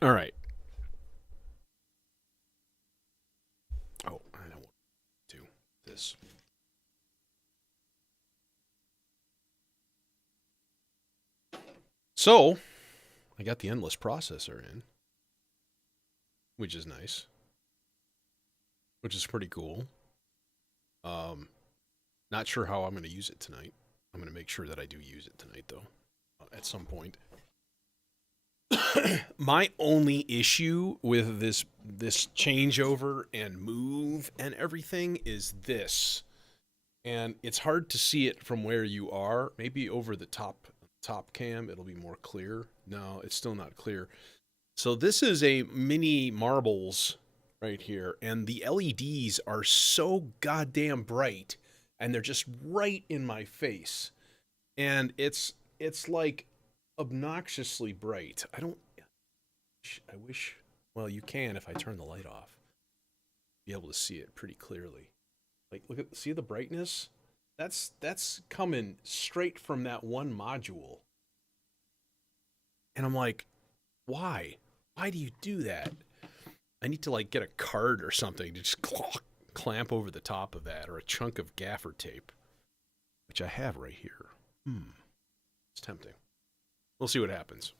All right. Oh, I know what to do. This. So, I got the endless processor in, which is nice, which is pretty cool. Um, Not sure how I'm going to use it tonight. I'm going to make sure that I do use it tonight, though, at some point. My only issue with this changeover and move and everything is this, and it's hard to see it from where you are. Maybe over the top cam, it'll be more clear. No, it's still not clear. So this is a mini marbles right here, and the LEDs are so goddamn bright, and they're just right in my face, and it's like obnoxiously bright. I wish. Well, you can if I turn the light off, be able to see it pretty clearly. Like, see the brightness? That's coming straight from that one module, and I'm like, why? Why do you do that? I need to like get a card or something to just clamp over the top of that, or a chunk of gaffer tape, which I have right here. It's tempting. We'll see what happens.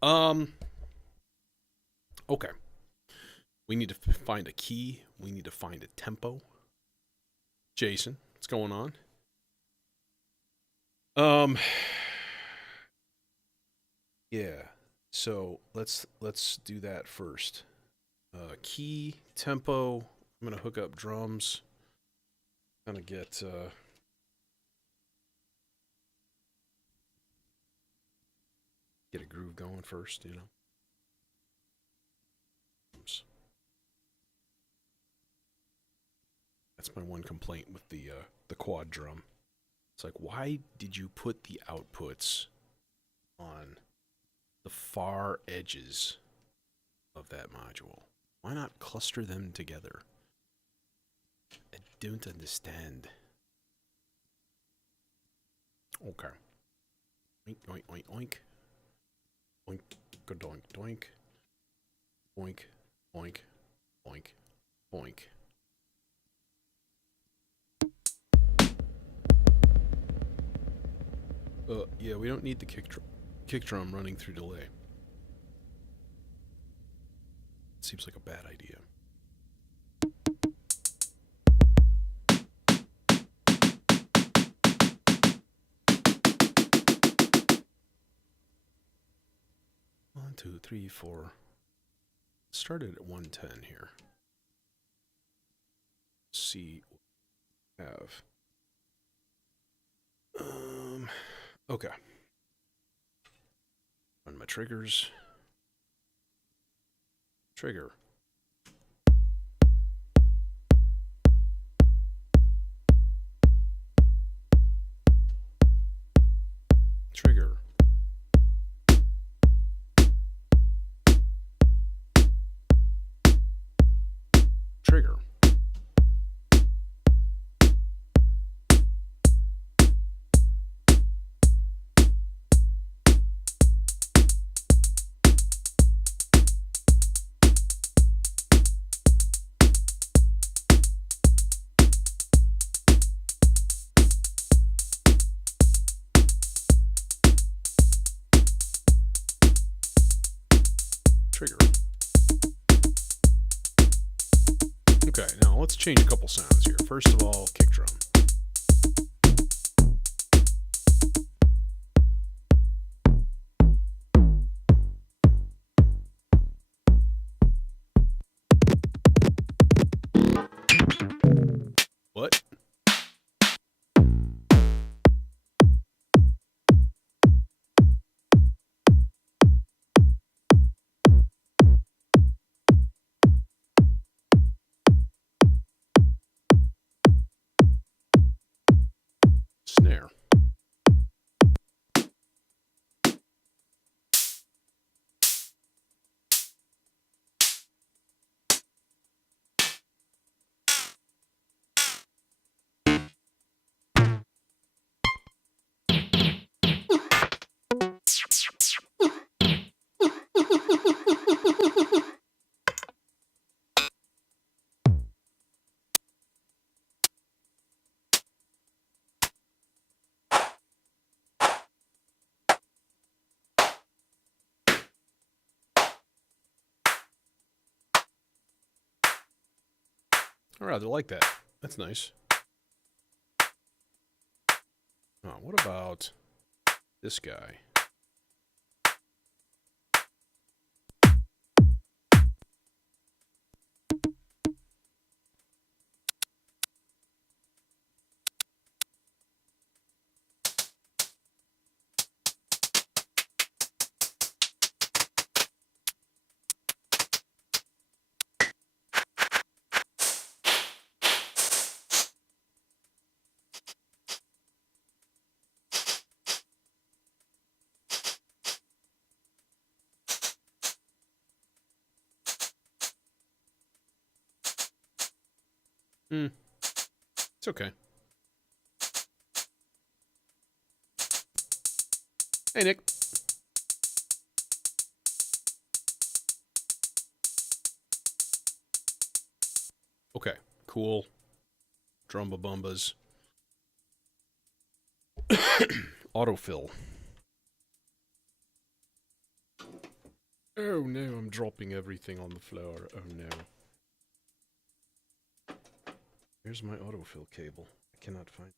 Um. Okay. We need to find a key. We need to find a tempo. Jason, what's going on? Um. Yeah. So let's do that first. Key tempo. I'm gonna hook up drums. Gonna get a groove going first. You know. That's my one complaint with the quad drum. It's like, why did you put the outputs on the far edges of that module? Why not cluster them together? I don't understand. Okay. Oink, oink, oink, oink. Oink, doink, doink. Oink, oink, oink, oink. Yeah, we don't need the kick drum running through delay. Seems like a bad idea. One, two, three, four. Started at 110 here. Let's see what we have. Okay. Run my triggers. Trigger. Trigger. Trigger. Trigger. Okay, now let's change a couple sounds here. First of all, kick drum. What? I rather like that. That's nice. Oh, what about this guy? Hmm. It's okay. Hey, Nick. Okay, cool. Drumba-bumbas. Autofill. Oh no, I'm dropping everything on the floor. Oh no. Here's my autofill cable. I cannot find it.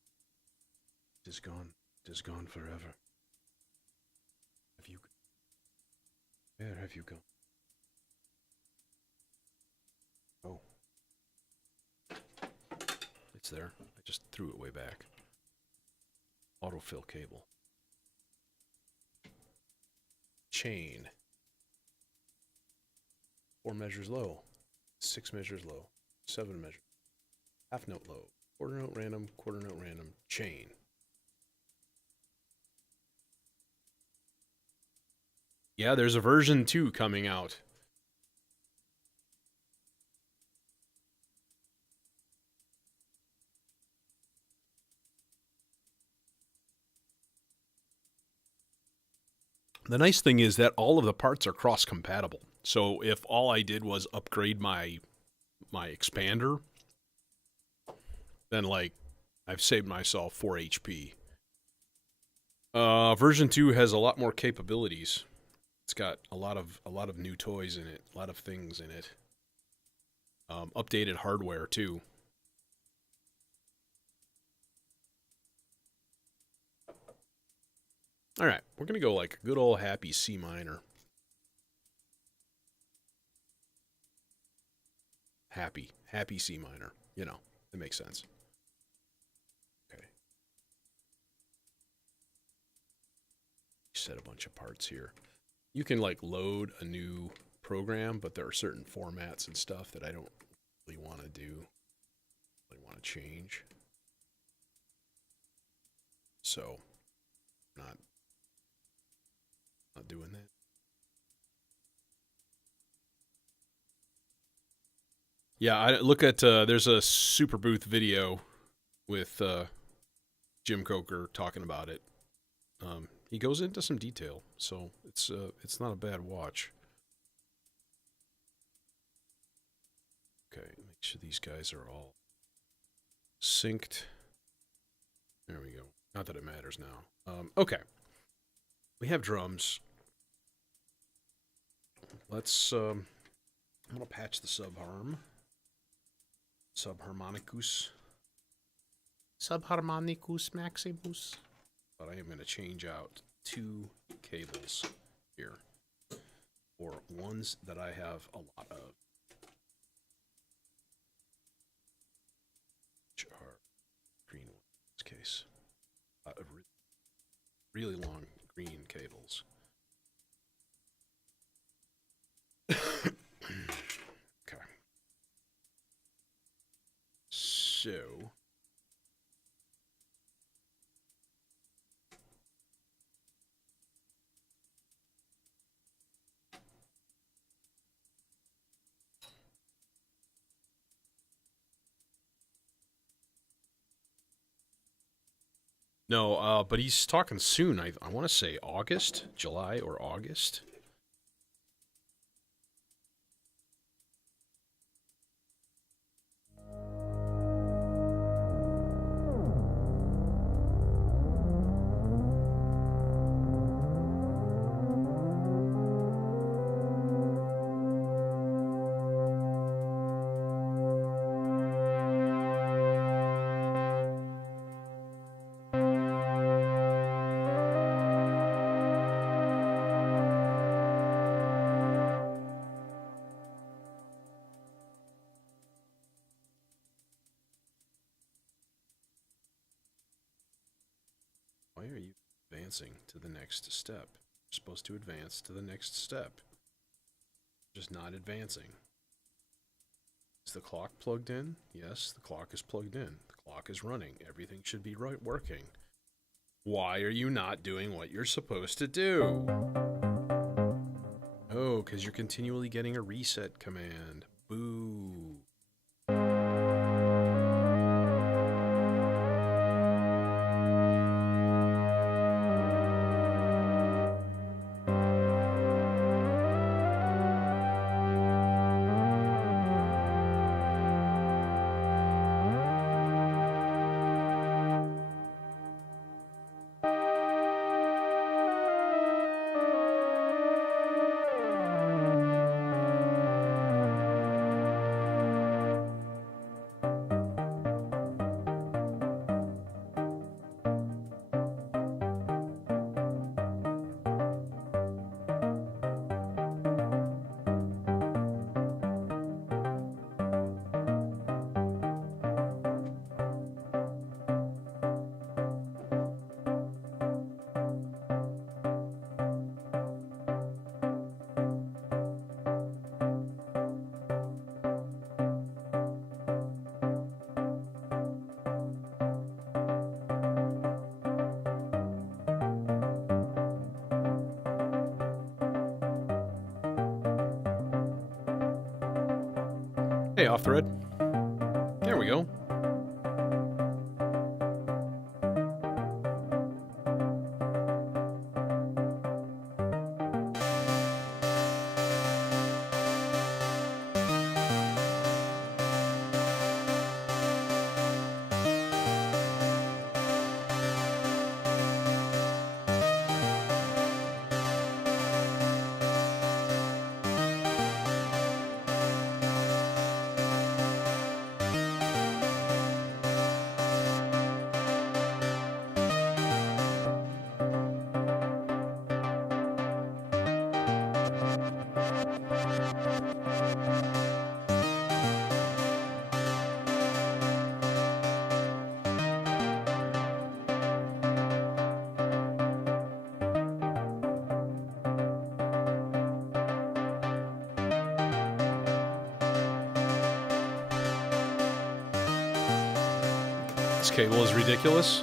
It is gone. It is gone forever. Have you... Where have you gone? Oh. It's there. I just threw it way back. Autofill cable. Chain. 4 measures low. 6 measures low. 7 measures. Half note low. Quarter note random. Quarter note random. Chain. Yeah, there's a version 2 coming out. The nice thing is that all of the parts are cross-compatible. So if all I did was upgrade my expander, then like I've saved myself 4 HP. Version 2 has a lot more capabilities. It's got a lot of new toys in it, a lot of things in it. Updated hardware too. All right, we're gonna go like a good old happy C minor. Happy C minor. You know, it makes sense. Okay. Set a bunch of parts here. You can like load a new program, but there are certain formats and stuff that I don't really want to do. Really want to change. So, not doing that. Yeah, I look at there's a Super Booth video with Jim Coker talking about it. He goes into some detail, so it's not a bad watch. Okay, make sure these guys are all synced. There we go. Not that it matters now. Okay, we have drums. Let's. I'm gonna patch the subharmonicus. Subharmonicus maximus. But I am going to change out 2 cables here, or ones that I have a lot of, which are green ones in this case. Really long green cables. Okay. So... No, but he's talking soon. I want to say August, July or August. are you advancing to the next step? You're supposed to advance to the next step. Just not advancing. Is the clock plugged in? Yes, the clock is plugged in. The clock is running. Everything should be working. Why are you not doing what you're supposed to do? Oh, because you're continually getting a reset command. Boo. Hey, off the red. There we go. This cable is ridiculous.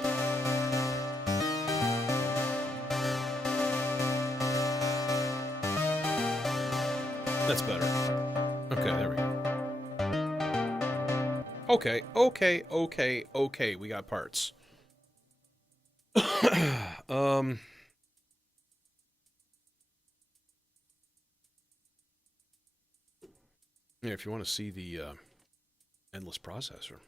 That's better. Okay, there we go. Okay, we got parts. Yeah, if you want to see the endless processor,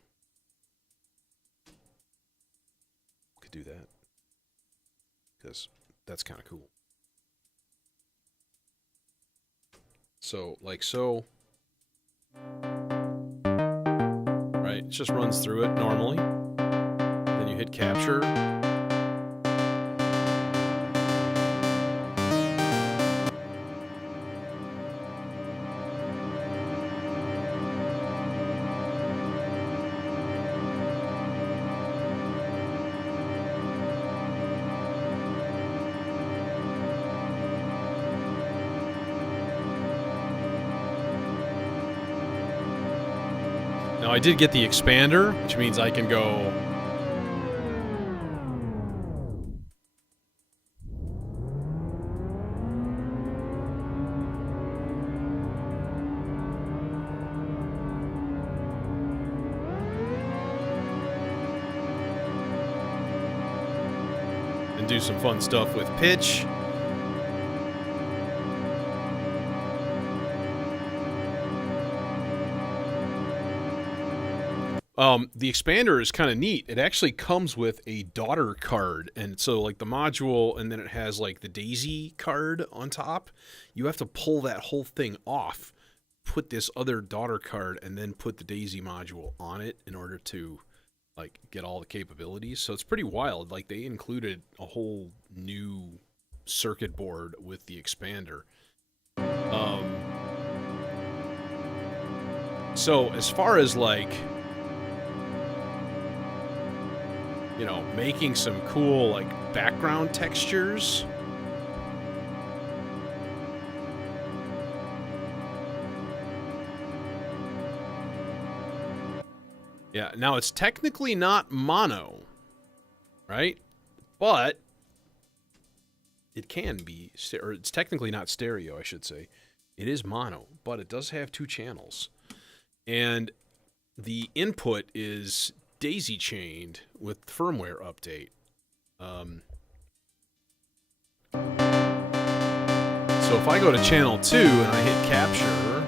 could do that. Because that's kind of cool. So, like so. Right, it just runs through it normally. Then you hit capture. Now I did get the expander, which means I can go and do some fun stuff with pitch. The expander is kind of neat. It actually comes with a daughter card, and so like the module, and then it has like the daisy card on top. You have to pull that whole thing off, put this other daughter card, and then put the daisy module on it in order to like get all the capabilities. So it's pretty wild. Like they included a whole new circuit board with the expander. So as far as like, you know, making some cool like background textures. Yeah, now it's technically not mono, right? But it can be, or it's technically not stereo, I should say. It is mono, but it does have 2 channels. And the input is daisy-chained with firmware update. So if I go to channel 2 and I hit capture,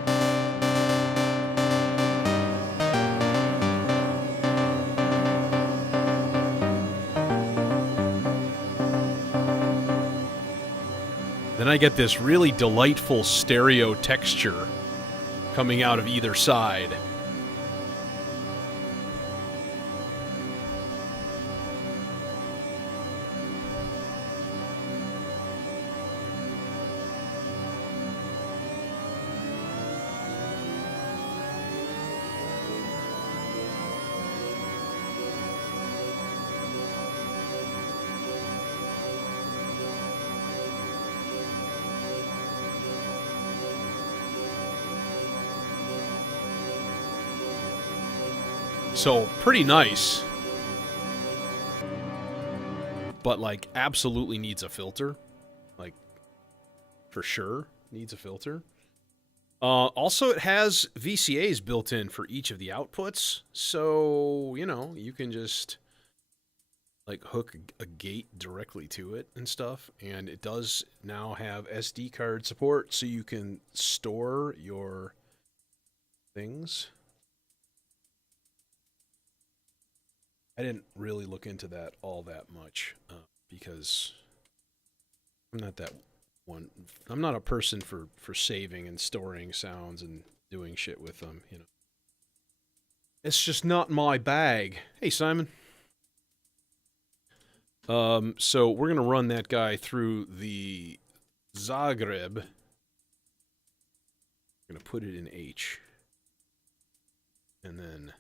then I get this really delightful stereo texture coming out of either side. So, pretty nice. But, like, absolutely needs a filter. Like, for sure needs a filter. Also, it has VCAs built in for each of the outputs. So, you know, you can just, like, hook a gate directly to it and stuff. And it does now have SD card support, so you can store your things. I didn't really look into that all that much because I'm not that one. I'm not a person for saving and storing sounds and doing shit with them, you know. It's just not my bag. Hey, Simon. So we're gonna run that guy through the Zagreb. I'm gonna put it in H, and then.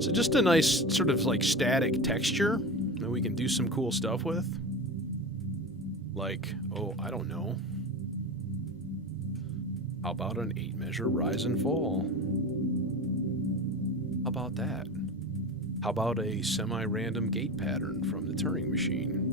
So just a nice sort of like static texture that we can do some cool stuff with. Like, oh, I don't know. How about an 8-measure rise and fall? How about that? How about a semi-random gate pattern from the Turing machine?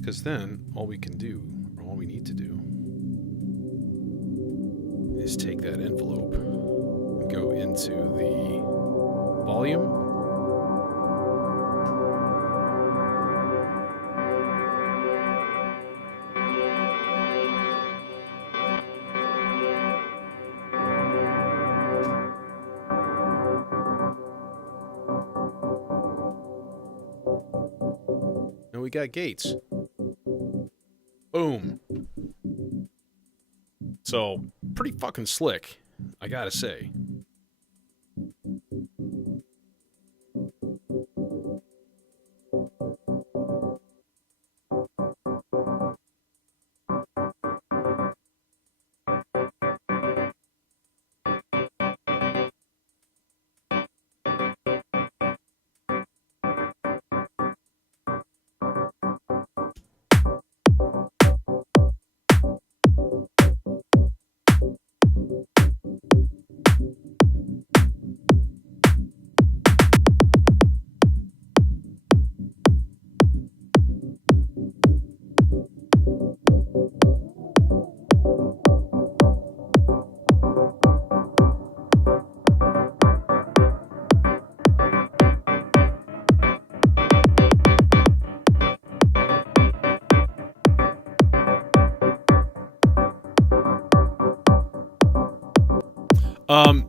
Because then, all we can do, or all we need to do, is take that envelope and go into the volume. And we got gates. Boom. So, pretty fucking slick, I gotta say.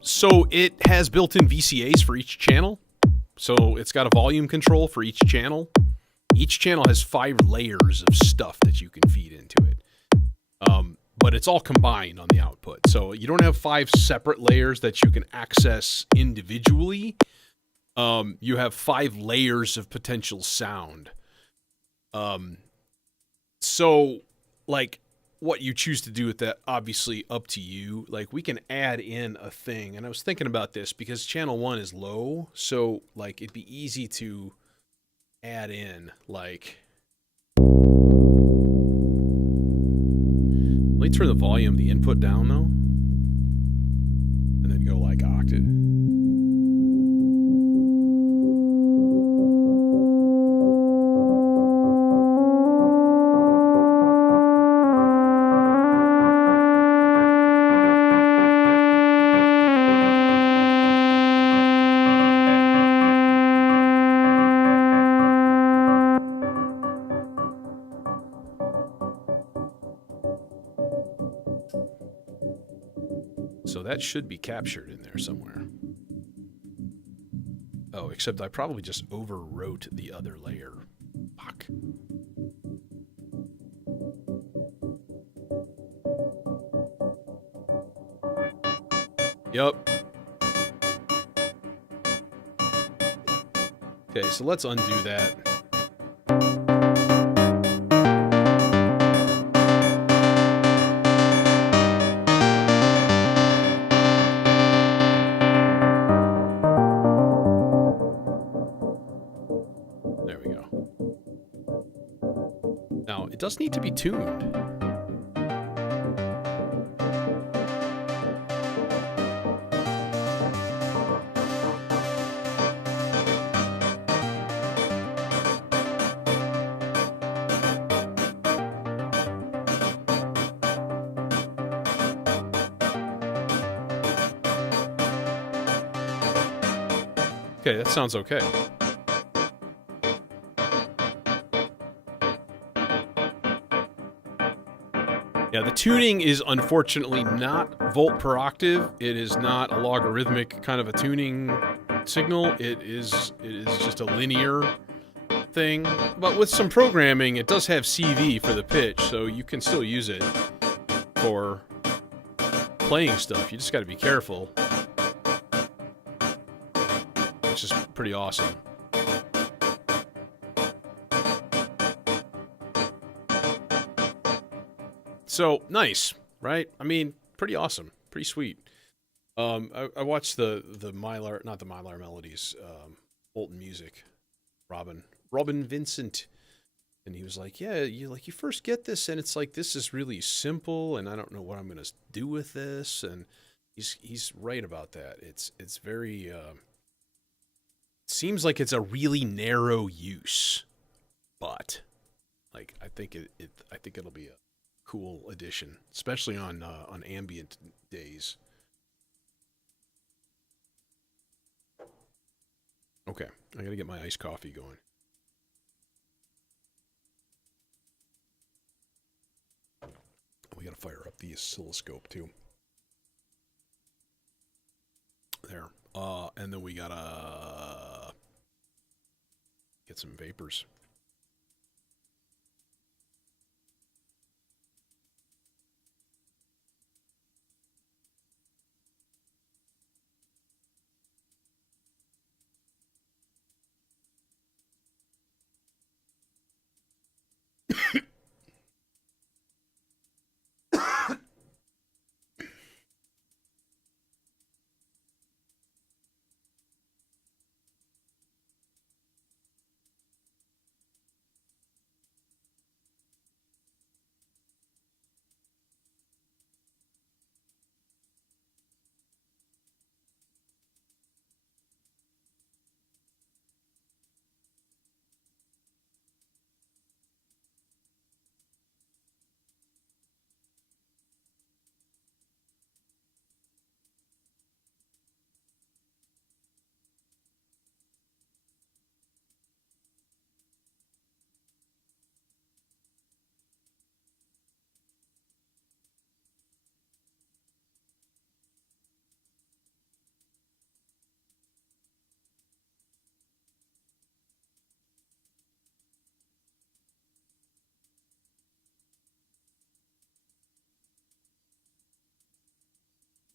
So it has built-in VCAs for each channel. So it's got a volume control for each channel. Each channel has 5 layers of stuff that you can feed into it. But it's all combined on the output. So you don't have 5 separate layers that you can access individually. You have 5 layers of potential sound. So, like, what you choose to do with that, obviously up to you. Like, we can add in a thing. And I was thinking about this because channel 1 is low. So, like, it'd be easy to add in, like... Let me turn the volume, the input down, though. And then go, like, octave. So that should be captured in there somewhere. Oh, except I probably just overwrote the other layer. Fuck. Yep. Okay, so let's undo that. There we go. Now, it does need to be tuned. Okay, that sounds okay. Yeah, the tuning is unfortunately not volt per octave. It is not a logarithmic kind of a tuning signal. It is just a linear thing. But with some programming, it does have CV for the pitch, so you can still use it for playing stuff. You just got to be careful. Which is pretty awesome. So, nice, right? I mean, pretty awesome. Pretty sweet. I watched the Mylar, not the Mylar Melodies, Bolton Music, Robin Vincent, and he was like, yeah, you first get this, and it's like, this is really simple, and I don't know what I'm going to do with this, and he's right about that. It's very, seems like it's a really narrow use, but, like, I think it'll be a cool addition, especially on ambient days. Okay, I gotta get my iced coffee going. We gotta fire up the oscilloscope too. There. And then we gotta get some vapors.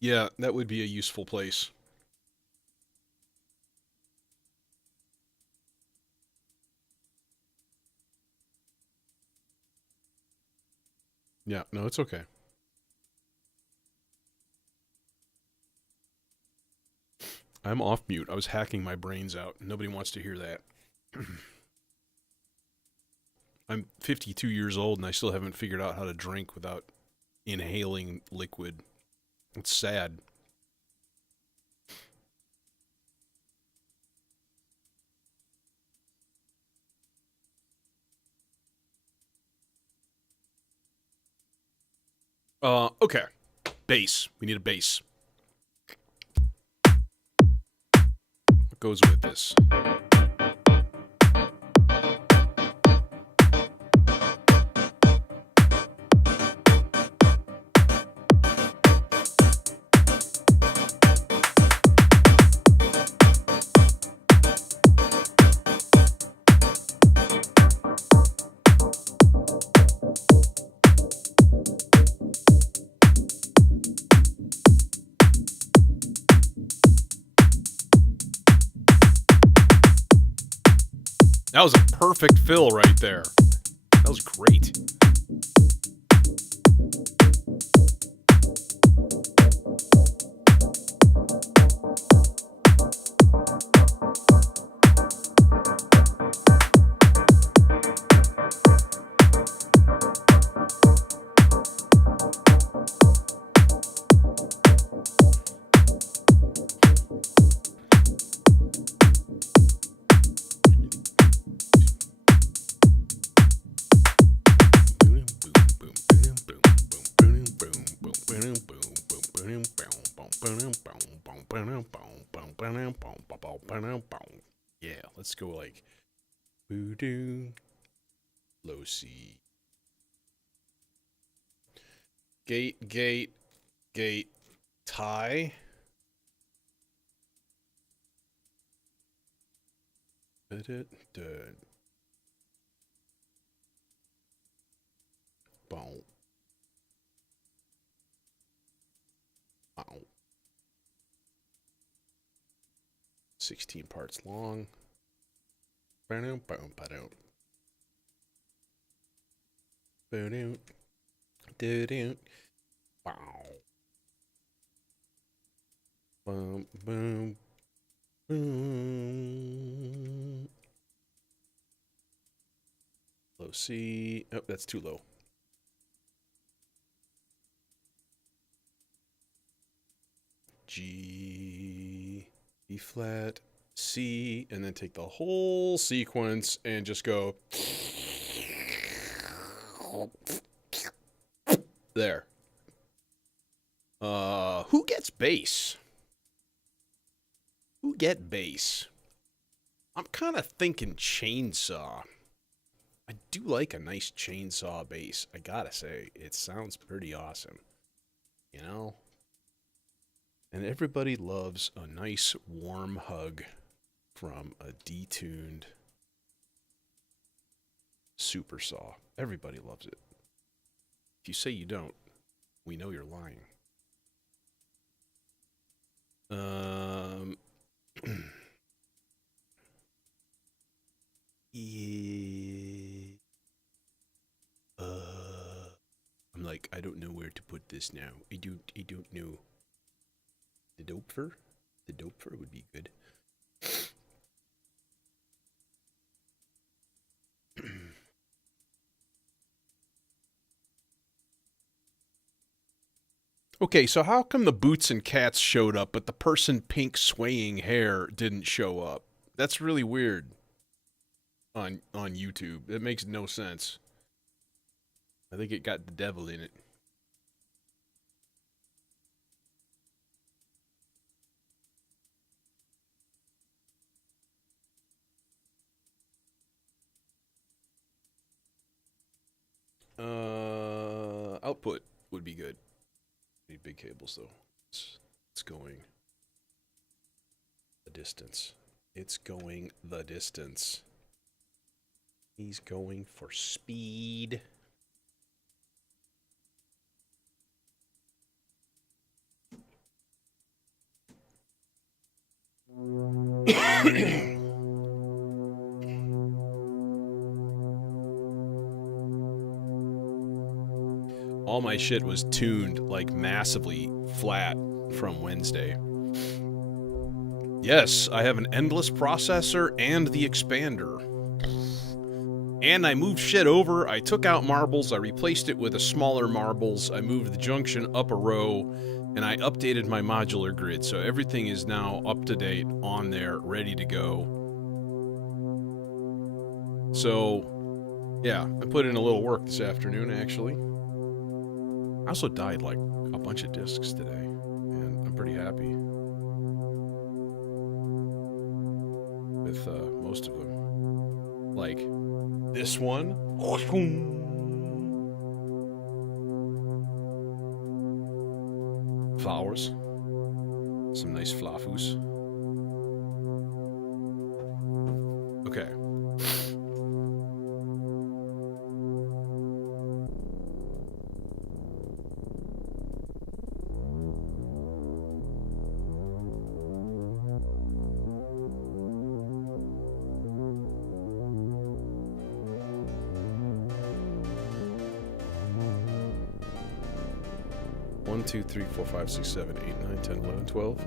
Yeah, that would be a useful place. Yeah, no, it's okay. I'm off mute. I was hacking my brains out. Nobody wants to hear that. I'm 52 years old and I still haven't figured out how to drink without inhaling liquid. It's sad. Okay. Bass. We need a bass. What goes with this? That was a perfect fill right there. That was great. Yeah, let's go like voodoo, low C, gate, gate, gate, tie. Boom, boom. 16 parts long. Boom, boom, boom, boom, boom, boom, boom, boom. Low C. Oh, that's too low. G, E flat, C, and then take the whole sequence and just go there. Who gets bass? Who get bass? I'm kind of thinking chainsaw. I do like a nice chainsaw bass. I gotta say, it sounds pretty awesome. You know? And everybody loves a nice warm hug from a detuned super saw. Everybody loves it. If you say you don't, we know you're lying. Um, yeah. I'm like, I don't know where to put this now. I don't know. The Dopefer? The Dopefer would be good. Okay, so how come the boots and cats showed up, but the person pink swaying hair didn't show up? That's really weird on YouTube. It makes no sense. I think it got the devil in it. Output would be good. Need big cables though. It's going the distance. It's going the distance. He's going for speed. All my shit was tuned like massively flat from Wednesday. Yes, I have an endless processor and the expander. And I moved shit over. I took out marbles. I replaced it with a smaller marbles. I moved the junction up a row. And I updated my modular grid. So everything is now up to date on there, ready to go. So, yeah, I put in a little work this afternoon, actually. I also dyed like a bunch of discs today. And I'm pretty happy with most of them. Like this one. Flowers. Some nice flafus. Okay. One, 2, 3, 4, 5, 6, 7, 8, 9, 10, 11, 12.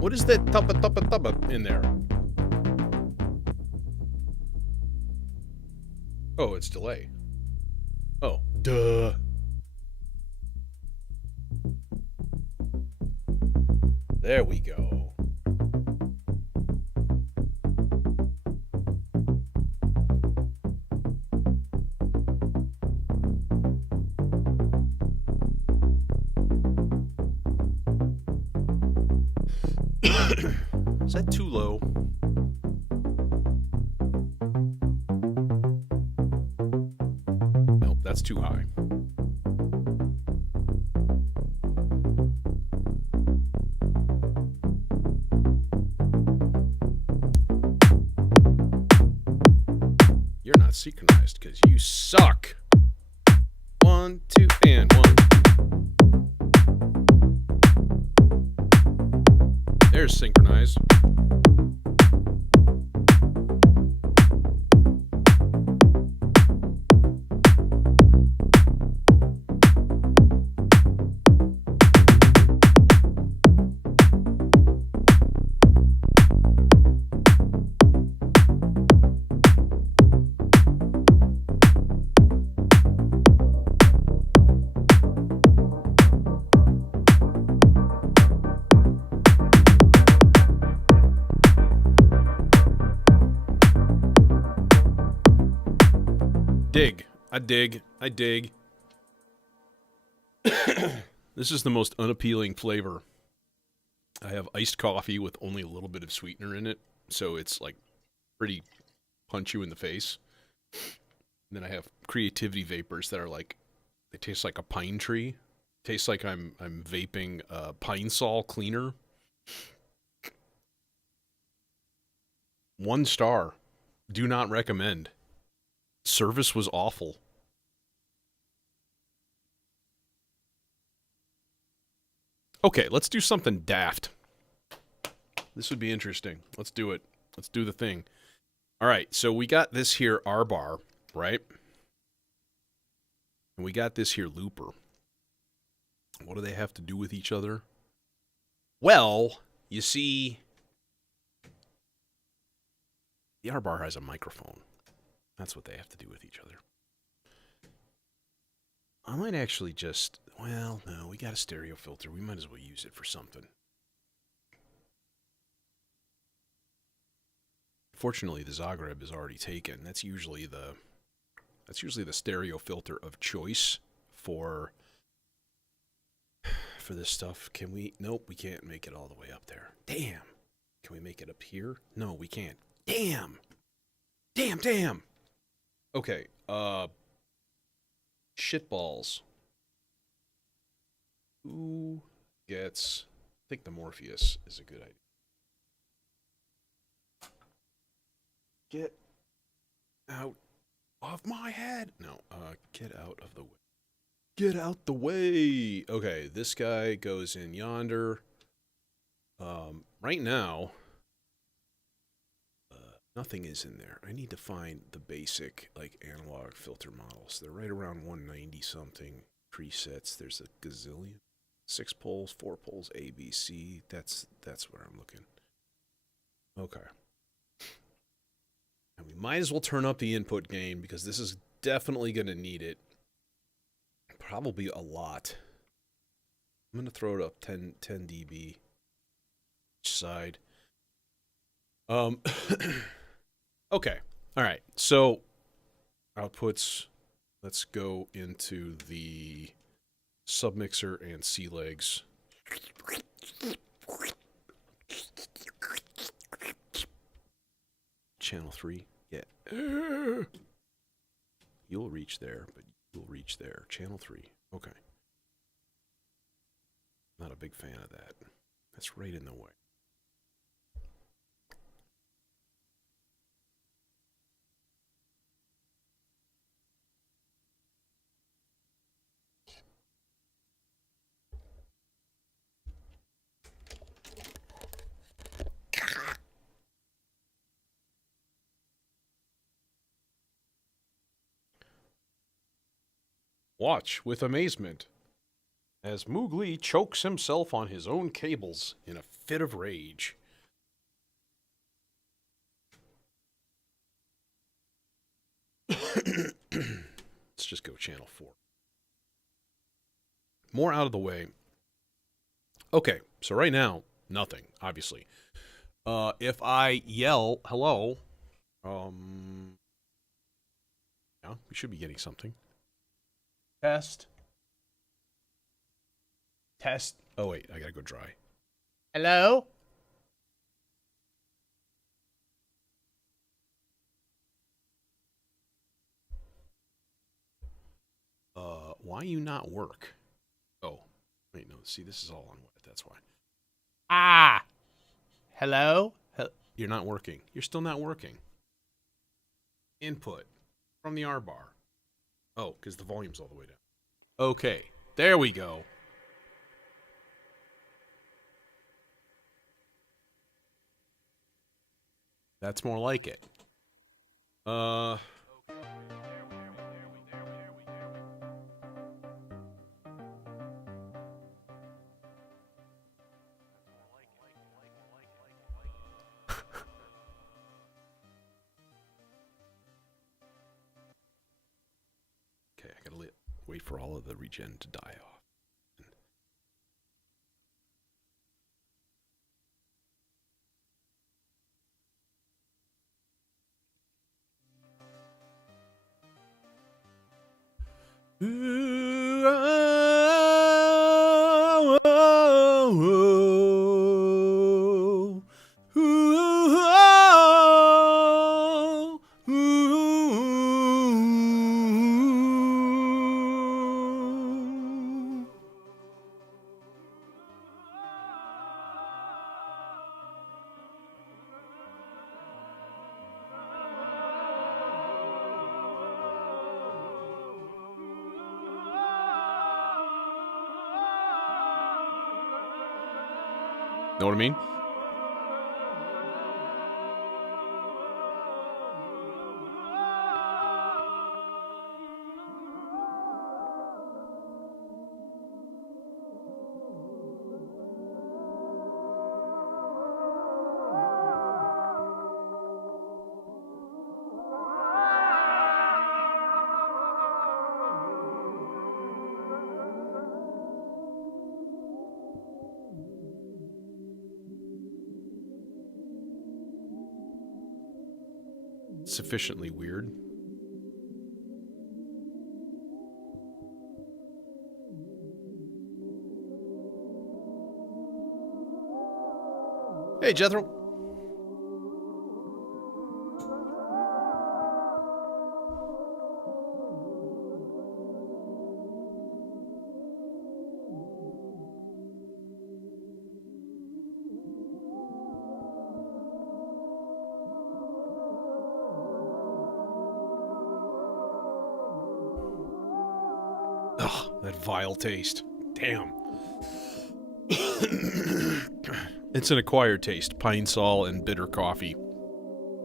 What is that tubba in there? Oh, it's delay. Oh, duh. There we go. Is that too low? Nope, that's too high. You're not synchronized because you suck. 1, 2, and 1. There's synchronized. I dig. This is the most unappealing flavor. I have iced coffee with only a little bit of sweetener in it, so it's like pretty punch you in the face. And then I have creativity vapors that are like, they taste like a pine tree. Tastes like I'm vaping Pine Sol cleaner. 1 star. Do not recommend. Service was awful. Okay, let's do something daft. This would be interesting. Let's do it. Let's do the thing. All right, so we got this here R bar, right? And we got this here looper. What do they have to do with each other? Well, you see, the R bar has a microphone. That's what they have to do with each other. I might actually just, well, no, we got a stereo filter. We might as well use it for something. Fortunately, the Zagreb is already taken. That's usually the stereo filter of choice for for this stuff. Can we? Nope, we can't make it all the way up there. Damn. Can we make it up here? No, we can't. Damn. Damn. Okay, shitballs. Who gets... I think the Morpheus is a good idea. Get out of my head. No, get out of the way. Get out the way. Okay, this guy goes in yonder. Right now, nothing is in there. I need to find the basic, like, analog filter models. They're right around 190 something presets. There's a gazillion. 6 poles, 4 poles, A, B, C. That's where I'm looking. Okay. And we might as well turn up the input gain because this is definitely going to need it. Probably a lot. I'm going to throw it up 10 dB each side. Okay. All right. So outputs, let's go into the submixer and C legs. Channel 3. Yeah. You'll reach there, but you'll reach there. Channel 3. Okay. Not a big fan of that. That's right in the way. Watch with amazement as Mowgli chokes himself on his own cables in a fit of rage. Let's just go channel 4. More out of the way. Okay, so right now, nothing, obviously. If I yell, hello, yeah, we should be getting something. Test. Oh, wait, I gotta go dry. Hello? Why you not work? Oh, wait, no, see, this is all on wet, that's why. Ah! Hello? You're not working. You're still not working. Input from the R bar. Oh, because the volume's all the way down. Okay, there we go. That's more like it. Okay, I gotta wait for all of the regen to die off. Know what I mean? Sufficiently weird. Hey, Jethro. Ugh, that vile taste. Damn. It's an acquired taste. Pine sol and bitter coffee.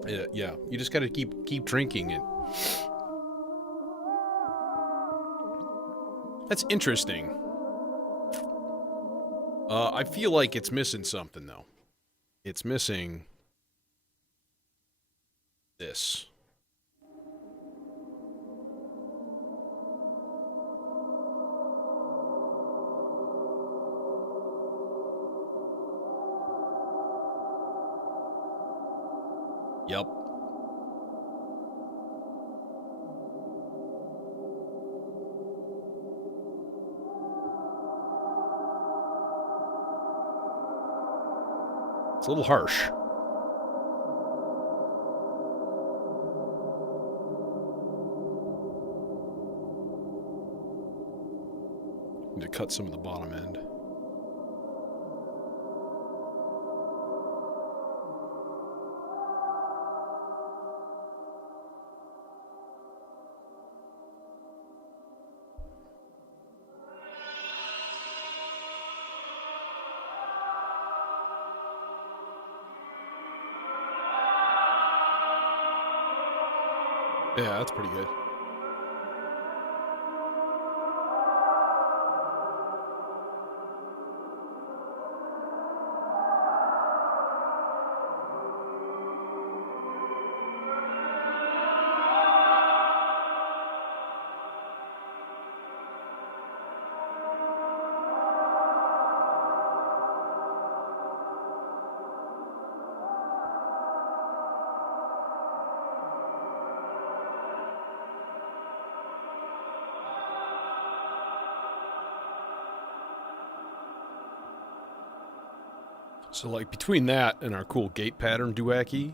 Yeah, you just gotta keep drinking it. That's interesting. I feel like it's missing something, though. It's missing this. Yep. It's a little harsh. Need to cut some of the bottom end. Yeah, that's pretty good. So, like, between that and our cool gate pattern duaki.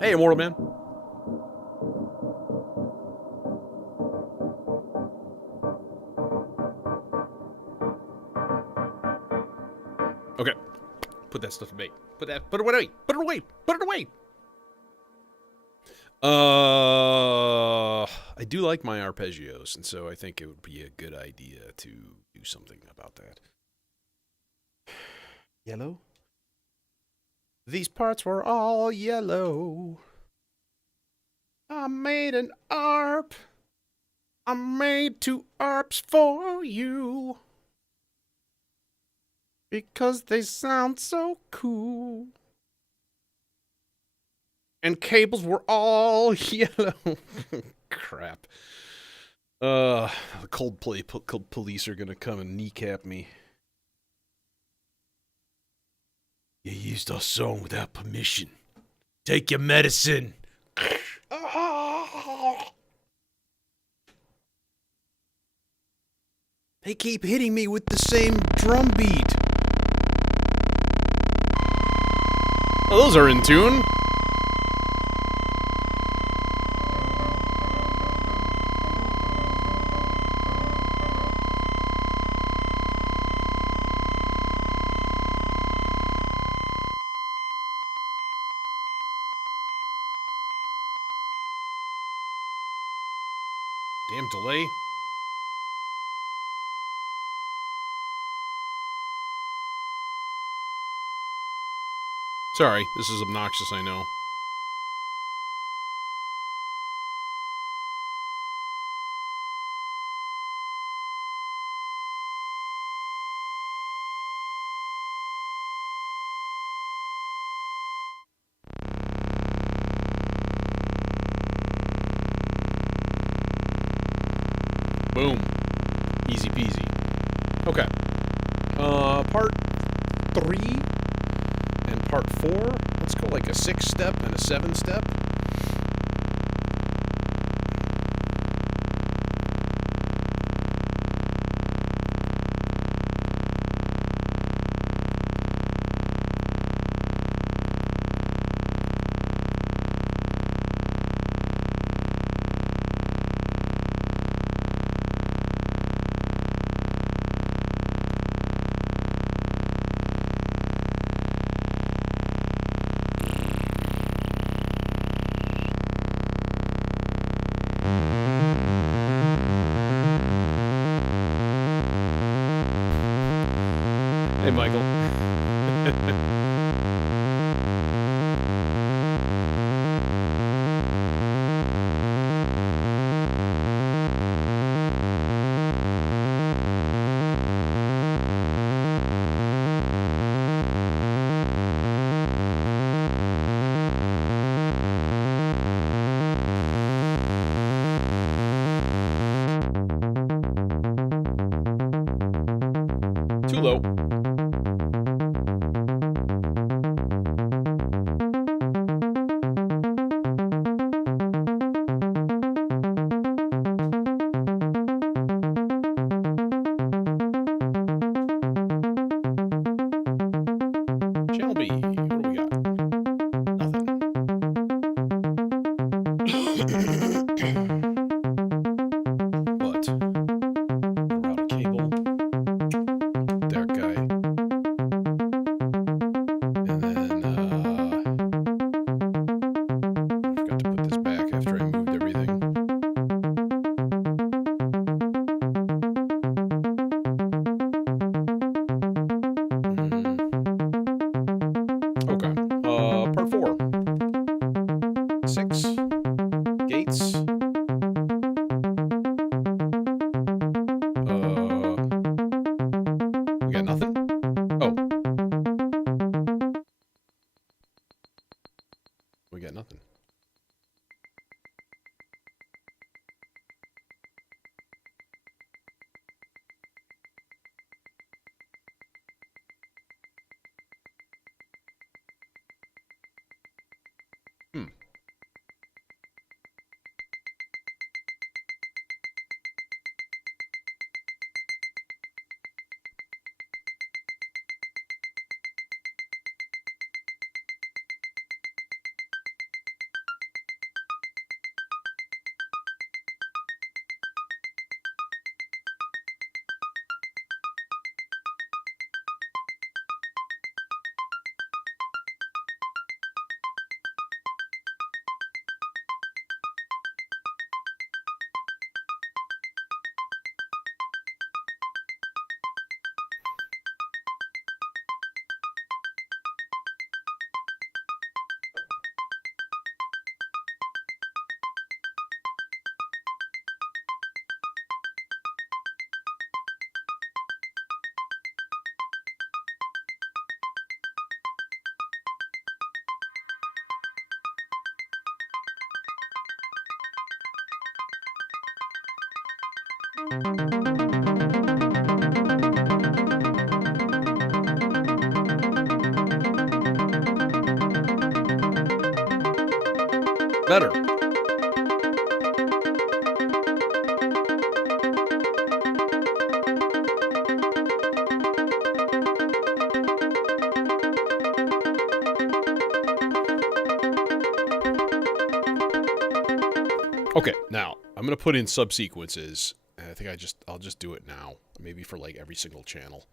Hey, Immortal Man. Okay. Put that stuff away. Put it away. Put it away. Put it away. I do like my arpeggios, and so I think it would be a good idea to do something about that. Yellow? These parts were all yellow. I made an arp. I made 2 arps for you. Because they sound so cool. And cables were all yellow. Crap. The Coldplay police are gonna come and kneecap me. You used our song without permission. Take your medicine. They keep hitting me with the same drum beat. Oh, those are in tune. Damn delay. Sorry, this is obnoxious, I know. Boom. Easy peasy. Okay. Part 3 and part 4. Let's go like a 6-step and a 7-step. Hey, Michael. Too low. Channel B. What do we got? Nothing. But route a cable. That guy. And then I forgot to put this back after I moved everything. Okay. Part 4. 6. Gates. We got nothing? Oh. We got nothing. Better. Okay, now I'm gonna put in subsequences. I think I'll just do it now, maybe for like every single channel.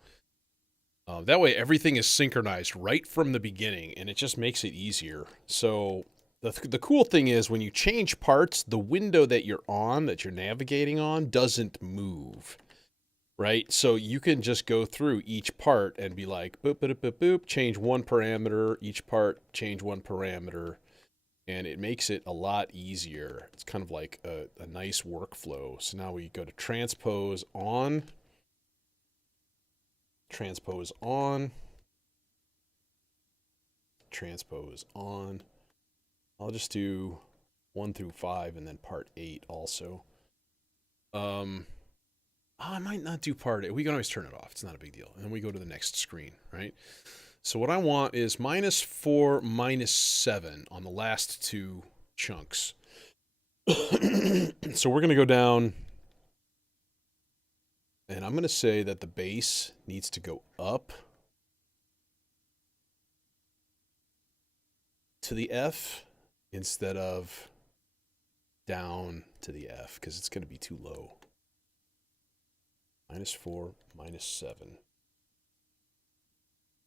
That way, everything is synchronized right from the beginning, and it just makes it easier. So the cool thing is when you change parts, the window that you're on, that you're navigating on, doesn't move. Right? So you can just go through each part and be like, boop, boop, boop, boop, change one parameter, each part, change one parameter. And it makes it a lot easier. It's kind of like a nice workflow. So now we go to transpose on, transpose on, transpose on. I'll just do 1 through 5 and then part 8 also. I might not do part 8. We can always turn it off. It's not a big deal. And then we go to the next screen, right? So what I want is -4, -7 on the last two chunks. So we're going to go down, and I'm going to say that the base needs to go up to the F instead of down to the F, because it's going to be too low. -4, -7.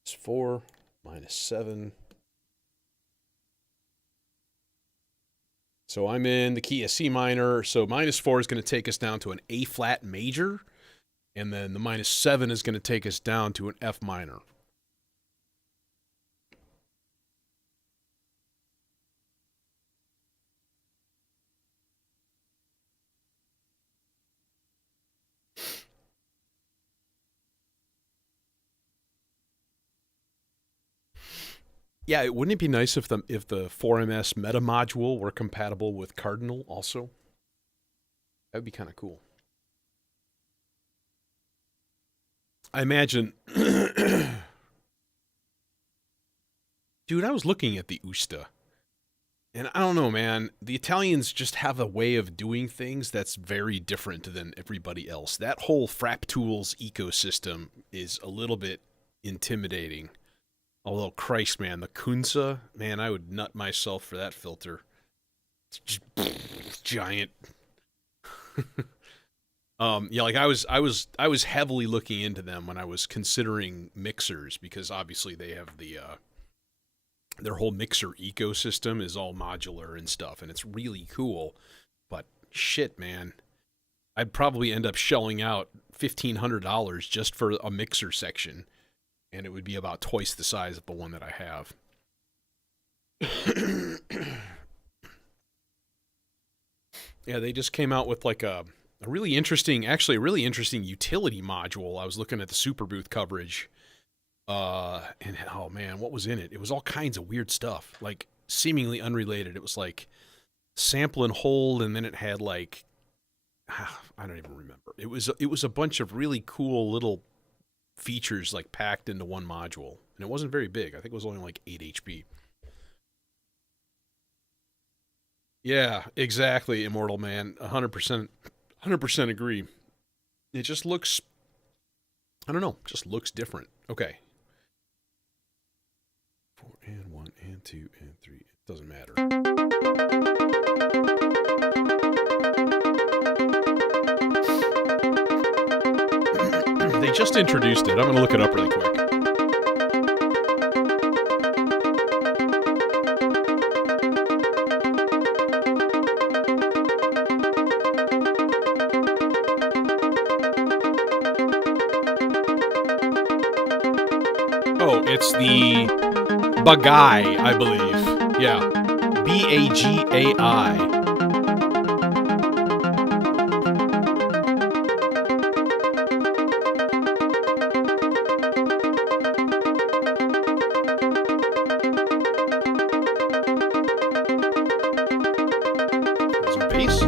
-4, -7. So I'm in the key of C minor. So -4 is going to take us down to an A flat major. And then the -7 is going to take us down to an F minor. Yeah, wouldn't it be nice if the 4MS meta module were compatible with Cardinal also? That would be kind of cool. I imagine. Dude, I was looking at the Usta. And I don't know, man. The Italians just have a way of doing things that's very different than everybody else. That whole Frap Tools ecosystem is a little bit intimidating. Although, Christ, man, the Kunsa, man, I would nut myself for that filter. It's just giant. Yeah, like I was heavily looking into them when I was considering mixers because obviously they have their whole mixer ecosystem is all modular and stuff, and it's really cool. But shit, man, I'd probably end up shelling out $1,500 just for a mixer section, and it would be about twice the size of the one that I have. Yeah, they just came out with like a really interesting, actually a really interesting utility module. I was looking at the Super Booth coverage. And oh man, what was in it? It was all kinds of weird stuff, like seemingly unrelated. It was like sample and hold, and then it had like I don't even remember. It was a bunch of really cool little features like packed into one module, and it wasn't very big. I think it was only like 8 HP. Yeah, exactly, Immortal Man. 100%, 100% agree. It just looks, I don't know, just looks different. Okay. 4 and 1 and 2 and 3. It doesn't matter. They just introduced it. I'm going to look it up really quick. Oh, it's the Bagai, I believe. Yeah. Bagai. That's our base.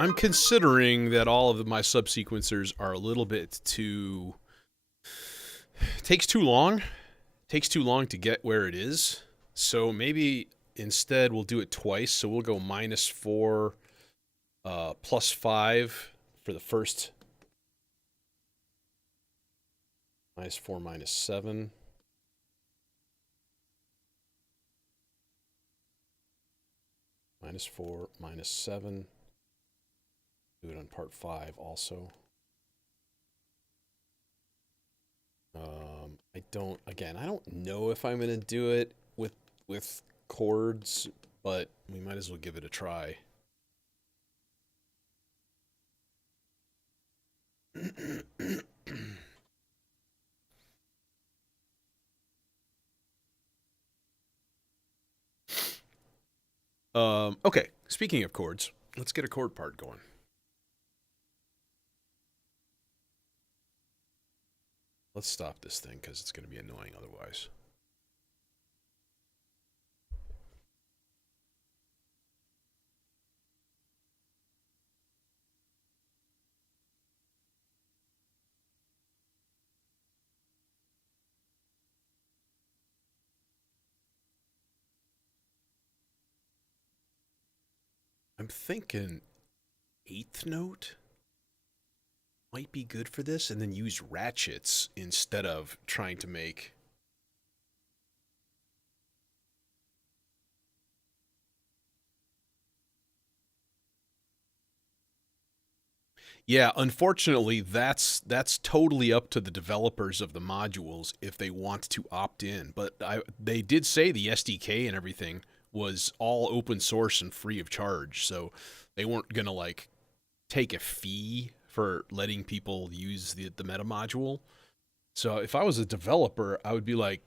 I'm considering that all of my subsequencers are a little bit too... Takes too long to get where it is. So maybe instead we'll do it twice. So we'll go -4, +5 for the first. -4, -7. -4, -7. Do it on part 5 also. I don't know if I'm going to do it with chords, but we might as well give it a try. Okay, speaking of chords, let's get a chord part going. Let's stop this thing because it's going to be annoying otherwise. I'm thinking eighth note might be good for this, and then use ratchets instead of trying to make. Yeah, unfortunately, that's totally up to the developers of the modules if they want to opt in. But they did say the SDK and everything was all open source and free of charge, so they weren't gonna like take a fee for letting people use the meta module. So if I was a developer, I would be like,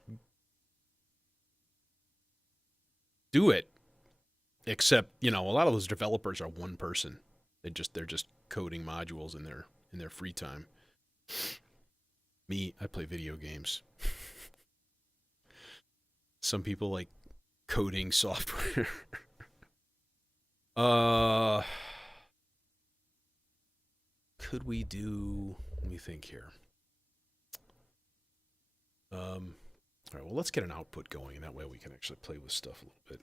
do it. Except, a lot of those developers are one person. They're just coding modules in their free time. Me, I play video games. Some people like coding software. uh could we do, let me think here. All right, well, let's get an output going, and that way we can actually play with stuff a little bit.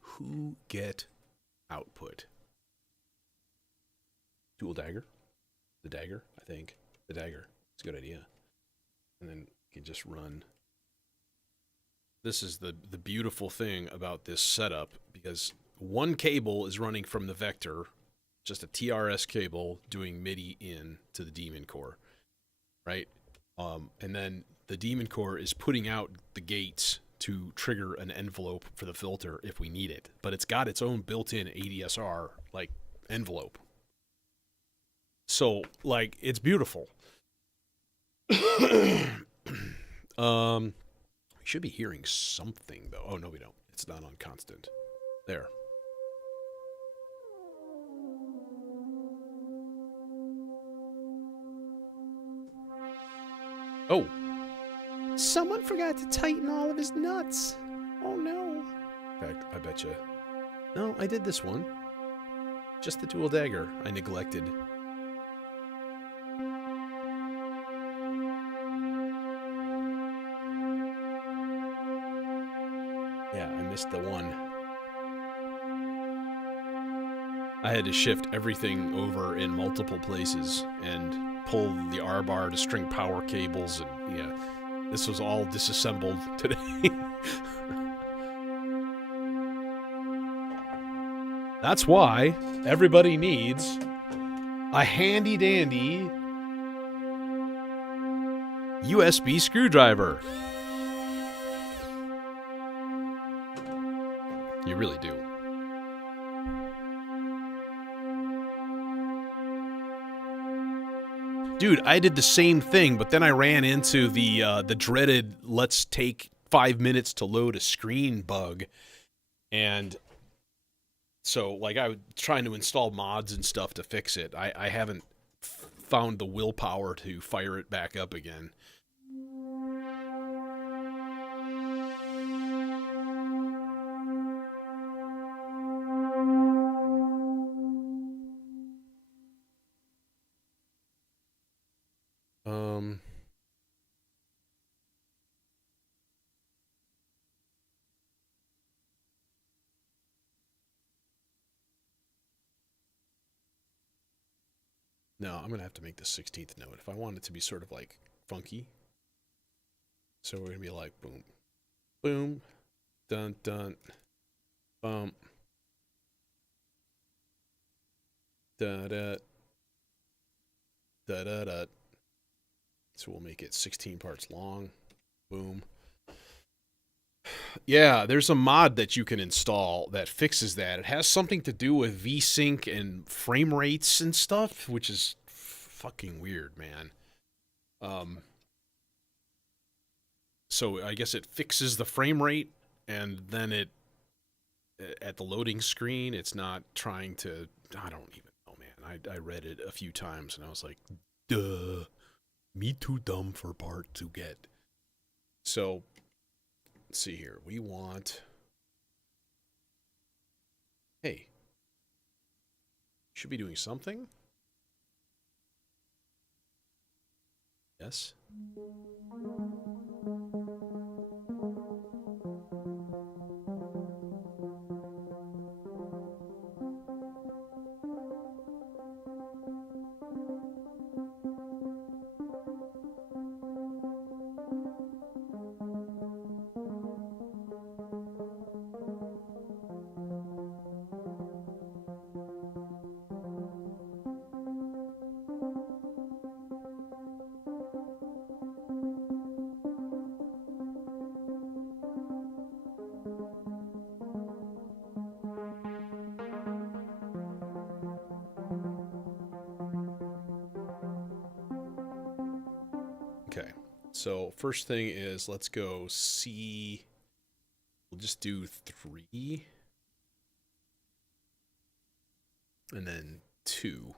Who get output? Dual dagger? The dagger, I think. The dagger. It's a good idea. And then you can just run. This is the beautiful thing about this setup, because one cable is running from the vector, just a TRS cable doing MIDI in to the daemon core, right? And then the daemon core is putting out the gates to trigger an envelope for the filter if we need it. But it's got its own built-in ADSR like envelope. So like it's beautiful. We should be hearing something though. Oh no, we don't. It's not on constant. There. Oh. Someone forgot to tighten all of his nuts. Oh no. In fact, I bet you. No, I did this one. Just the dual dagger I neglected. Yeah, I missed the one. I had to shift everything over in multiple places and pull the R bar to string power cables, and yeah, this was all disassembled today. That's why everybody needs a handy dandy USB screwdriver. You really do. Dude, I did the same thing, but then I ran into the dreaded let's take 5 minutes to load a screen bug. And so like I was trying to install mods and stuff to fix it. I haven't found the willpower to fire it back up again. No, I'm going to have to make the 16th note if I want it to be sort of like funky. So we're going to be like boom, boom, dun, dun, bump, da, da, da, da, da. So we'll make it 16 parts long. Boom. Yeah, there's a mod that you can install that fixes that. It has something to do with VSync and frame rates and stuff, which is fucking weird, man. So I guess it fixes the frame rate, and then it at the loading screen, it's not trying to. I don't even know, man. I read it a few times, and I was like, duh, me too dumb for part to get. So let's see here. We want. Hey, should be doing something. Yes. Okay. So first thing is let's go C. We'll just do 3. And then 2.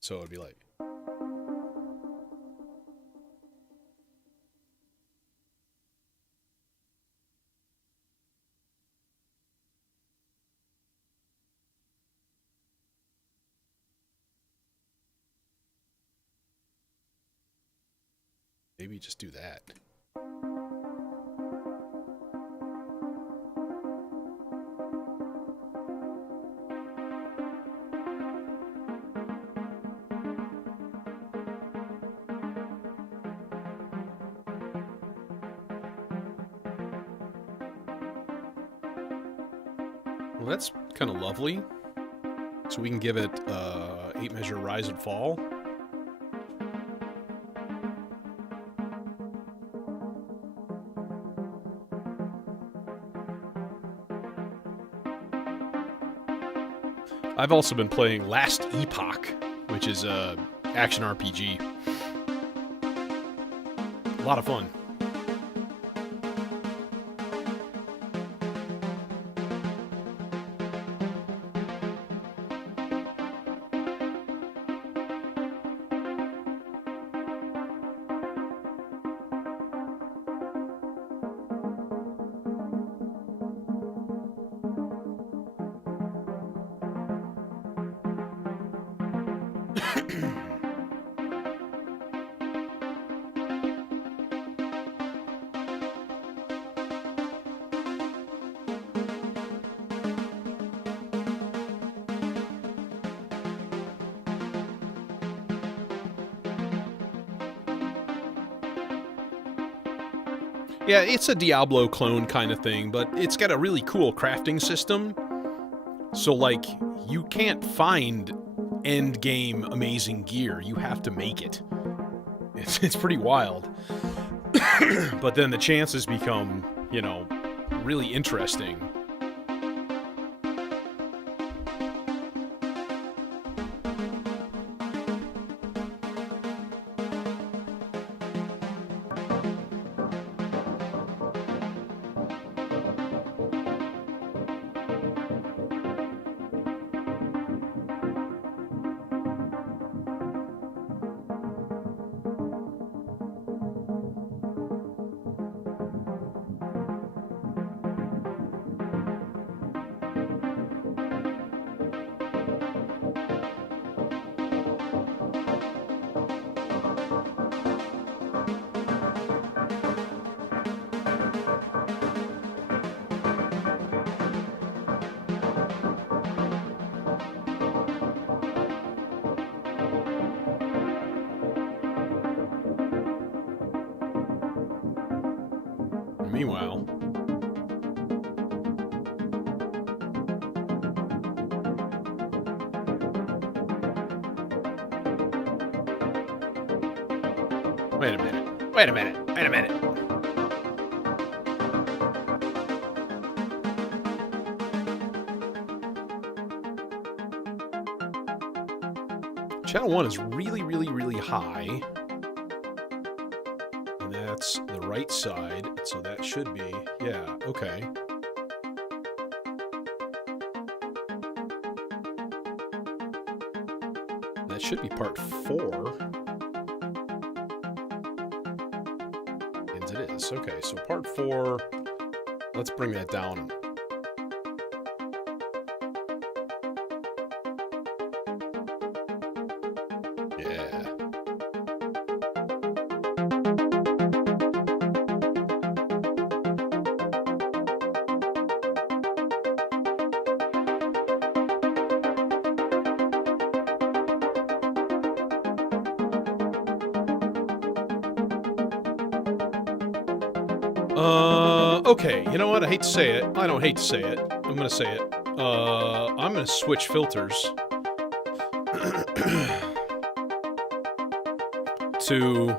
So it'd be like. Maybe just do that. Well, that's kind of lovely. So we can give it 8 measure rise and fall. I've also been playing Last Epoch, which is a action RPG. A lot of fun. Yeah, it's a Diablo clone kind of thing, but it's got a really cool crafting system. So, like, you can't find end game amazing gear. You have to make it. It's pretty wild. But then the chances become, you know, really interesting. Meanwhile, wait a minute. Channel 1 is really high. And that's the right side, so that should be, yeah, okay. That should be part 4. And it is, okay, so part 4, let's bring that down. Yeah. Okay, you know what? I hate to say it. I don't hate to say it. I'm gonna say it. I'm gonna switch filters to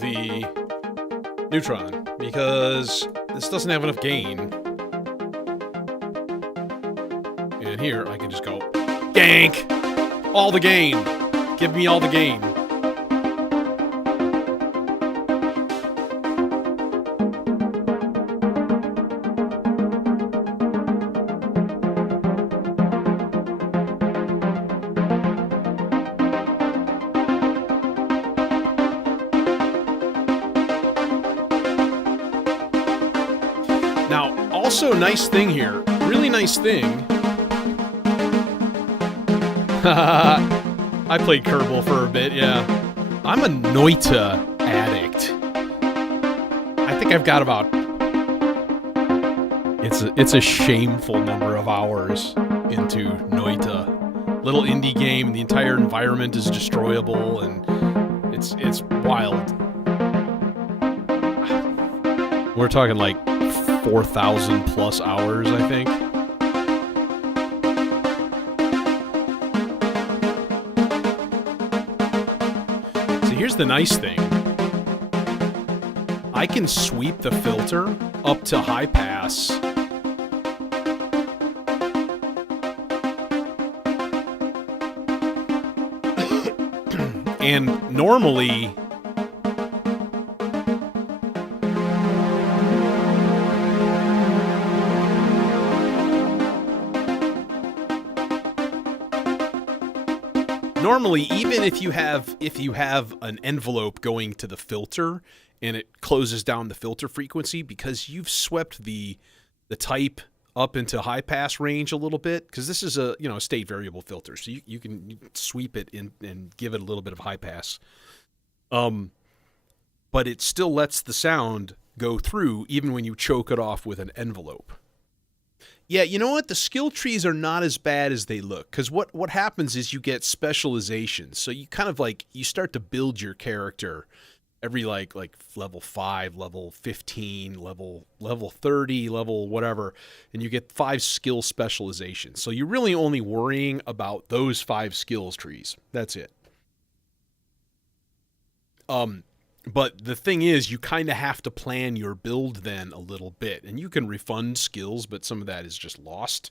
the neutron because this doesn't have enough gain. And here I can just go gank all the gain. Give me all the gain. Also, nice thing here. Really nice thing. I played Kerbal for a bit, yeah. I'm a Noita addict. I think I've got about... It's a shameful number of hours into Noita. Little indie game, and the entire environment is destroyable, and it's wild. We're talking like 4,000 plus hours, I think. So here's the nice thing. I can sweep the filter up to high pass. And normally... Normally, even if you have an envelope going to the filter and it closes down the filter frequency, because you've swept the type up into high pass range a little bit, because this is a state variable filter, so you can sweep it in and give it a little bit of high pass. But it still lets the sound go through even when you choke it off with an envelope. Yeah, you know what? The skill trees are not as bad as they look, because what happens is you get specializations. So you kind of you start to build your character every like level 5, level 15, level 30, level whatever, and you get 5 skill specializations. So you're really only worrying about those 5 skills trees. That's it. But the thing is, you kind of have to plan your build then a little bit. And you can refund skills, but some of that is just lost,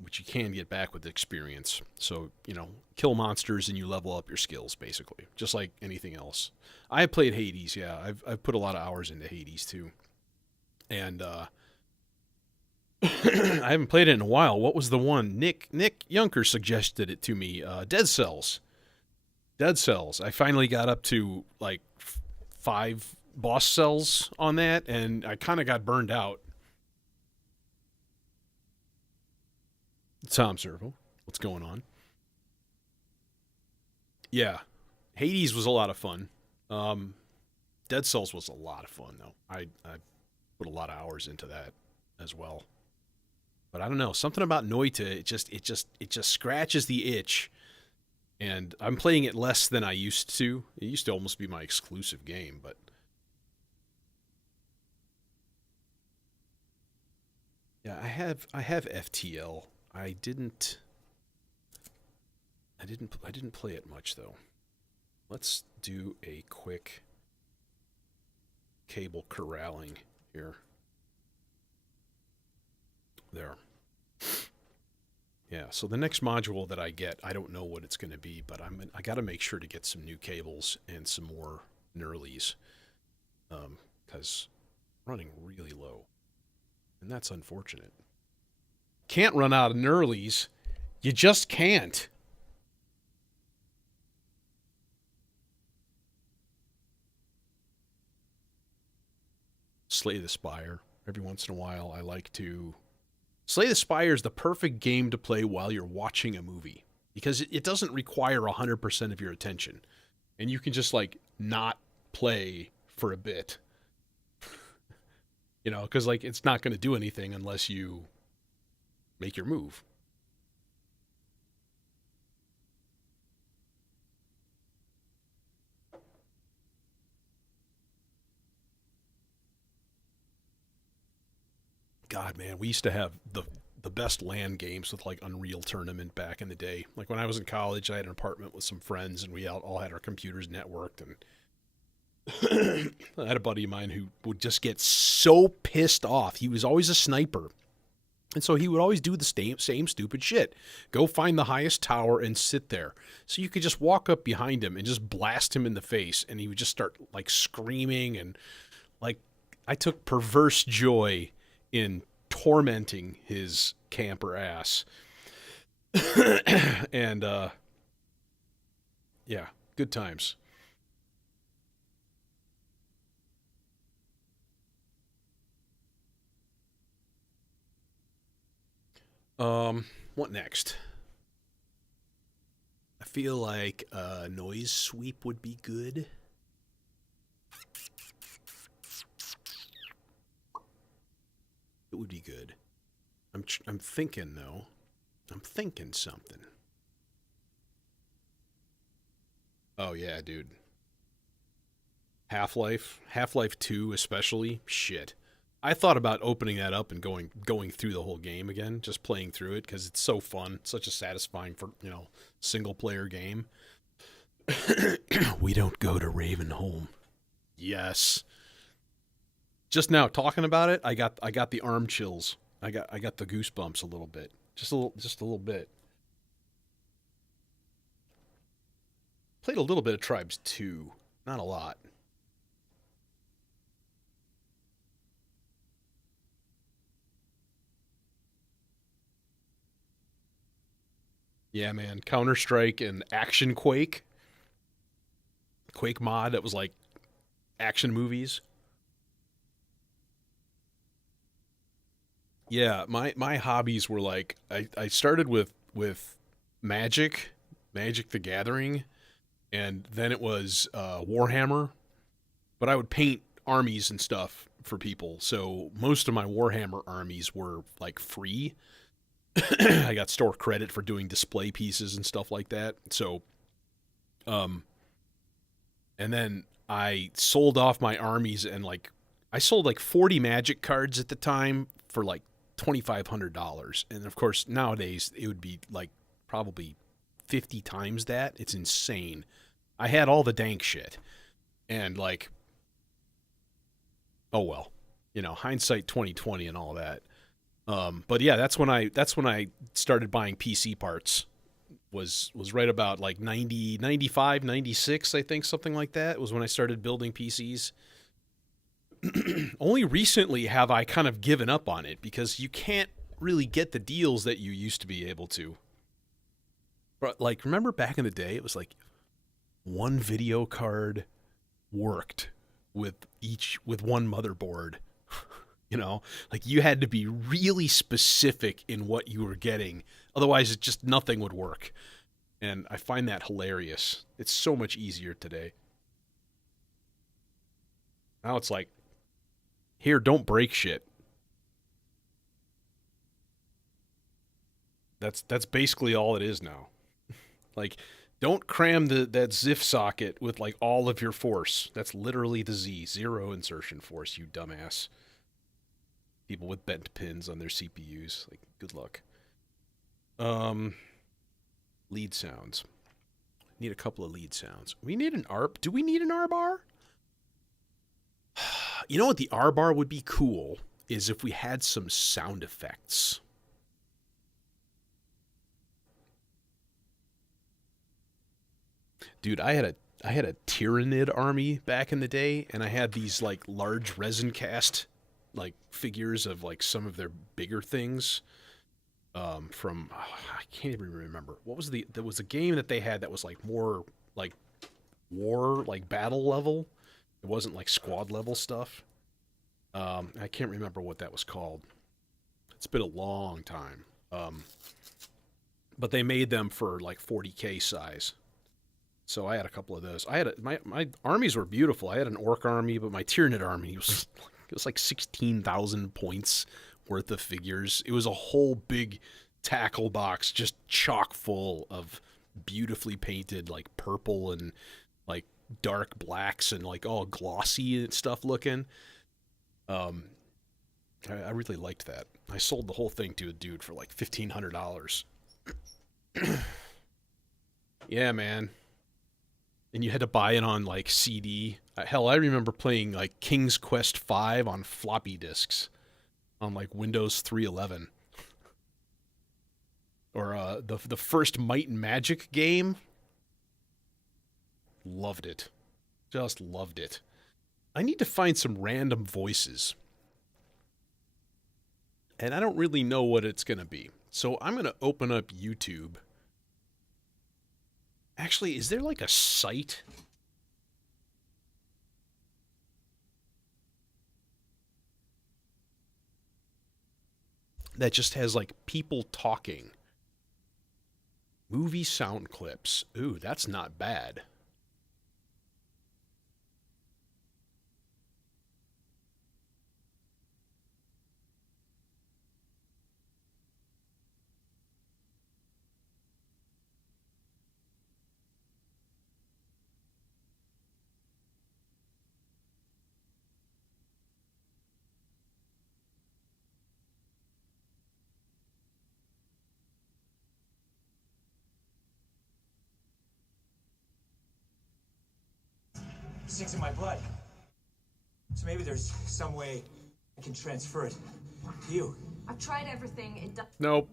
which you can get back with experience. So, kill monsters and you level up your skills, basically, just like anything else. I have played Hades, yeah. I've put a lot of hours into Hades, too. And I haven't played it in a while. What was the one? Nick Yunker suggested it to me. Dead Cells. I finally got up to 5 boss cells on that, and I kind of got burned out. Tom Servo, what's going on? Yeah, Hades was a lot of fun. Dead Cells was a lot of fun, though. I put a lot of hours into that as well. But I don't know, something about Noita, it just scratches the itch. And I'm playing it less than I used to. It used to almost be my exclusive game, but... Yeah, I have FTL. I didn't play it much, though. Let's do a quick cable corralling here. There. Yeah, so the next module that I get, I don't know what it's going to be, but I got to make sure to get some new cables and some more knurlies, because I'm running really low, and that's unfortunate. Can't run out of knurlies. You just can't. Slay the Spire. Every once in a while, I like to... Slay the Spire is the perfect game to play while you're watching a movie, because it doesn't require 100% of your attention, and you can just not play for a bit, because it's not going to do anything unless you make your move. God, man, we used to have the best LAN games with Unreal Tournament back in the day. When I was in college, I had an apartment with some friends, and we all had our computers networked. And I had a buddy of mine who would just get so pissed off. He was always a sniper, and so he would always do the same stupid shit. Go find the highest tower and sit there. So you could just walk up behind him and just blast him in the face, and he would just start screaming, and I took perverse joy in tormenting his camper ass. And yeah, good times. What next? I feel like noise sweep would be good. It would be good. I'm thinking though. I'm thinking something. Oh yeah, dude. Half-Life 2 especially. Shit. I thought about opening that up and going through the whole game again, just playing through it cuz it's so fun, such a satisfying for, single player game. We don't go to Ravenholm. Yes. Just now talking about it, I got the arm chills. I got the goosebumps a little bit. Just a little bit. Played a little bit of Tribes 2. Not a lot. Yeah, man. Counter Strike and Action Quake. Quake mod that was like action movies. Yeah, my hobbies were like I started with Magic, Magic the Gathering, and then it was Warhammer. But I would paint armies and stuff for people, so most of my Warhammer armies were like free. I got store credit for doing display pieces and stuff like that. So, um, and then I sold off my armies and like I sold like 40 Magic cards at the time for like $2,500, and of course nowadays it would be like probably 50 times that. It's insane. I had all the dank shit, and like, oh well, hindsight 2020 and all that. But yeah, that's when I started buying PC parts. Was right about like 90, 95, 96, I think, something like that was when I started building PCs. Only recently have I kind of given up on it because you can't really get the deals that you used to be able to. But like, remember back in the day, it was like one video card worked with one motherboard. Like you had to be really specific in what you were getting, otherwise it just nothing would work. And I find that hilarious. It's so much easier today. Now it's like, here, don't break shit. That's basically all it is now. Like, don't cram that ZIF socket with like all of your force. That's literally the Z, zero insertion force, you dumbass. People with bent pins on their CPUs. Like, good luck. Um, Lead sounds. Need a couple of lead sounds. We need an ARP. Do we need an R bar? You know what the R bar would be cool is if we had some sound effects. Dude, I had a Tyrannid army back in the day, and I had these like large resin cast like figures of like some of their bigger things. From I can't even remember what was there was a game that they had that was like more like war like battle level. It wasn't like squad level stuff. I can't remember what that was called. It's been a long time. But they made them for like 40K size. So I had a couple of those. My armies were beautiful. I had an orc army, but my Tyranid army was it was like 16,000 points worth of figures. It was a whole big tackle box just chock full of beautifully painted like purple and like dark blacks and like all glossy and stuff looking. Um, I really liked that. I sold the whole thing to a dude for like $1,500. Yeah, man. And you had to buy it on like CD. Hell, I remember playing like King's Quest 5 on floppy disks on like Windows 311, or the first Might and Magic game. Loved it, just loved it. I need to find some random voices, and I don't really know what it's gonna be. So I'm gonna open up YouTube. Actually, is there like a site? that just has like people talking. Movie sound clips. Ooh, that's not bad. Synth's in my blood. So maybe there's some way I can transfer it to you. I've tried everything. It does. Nope.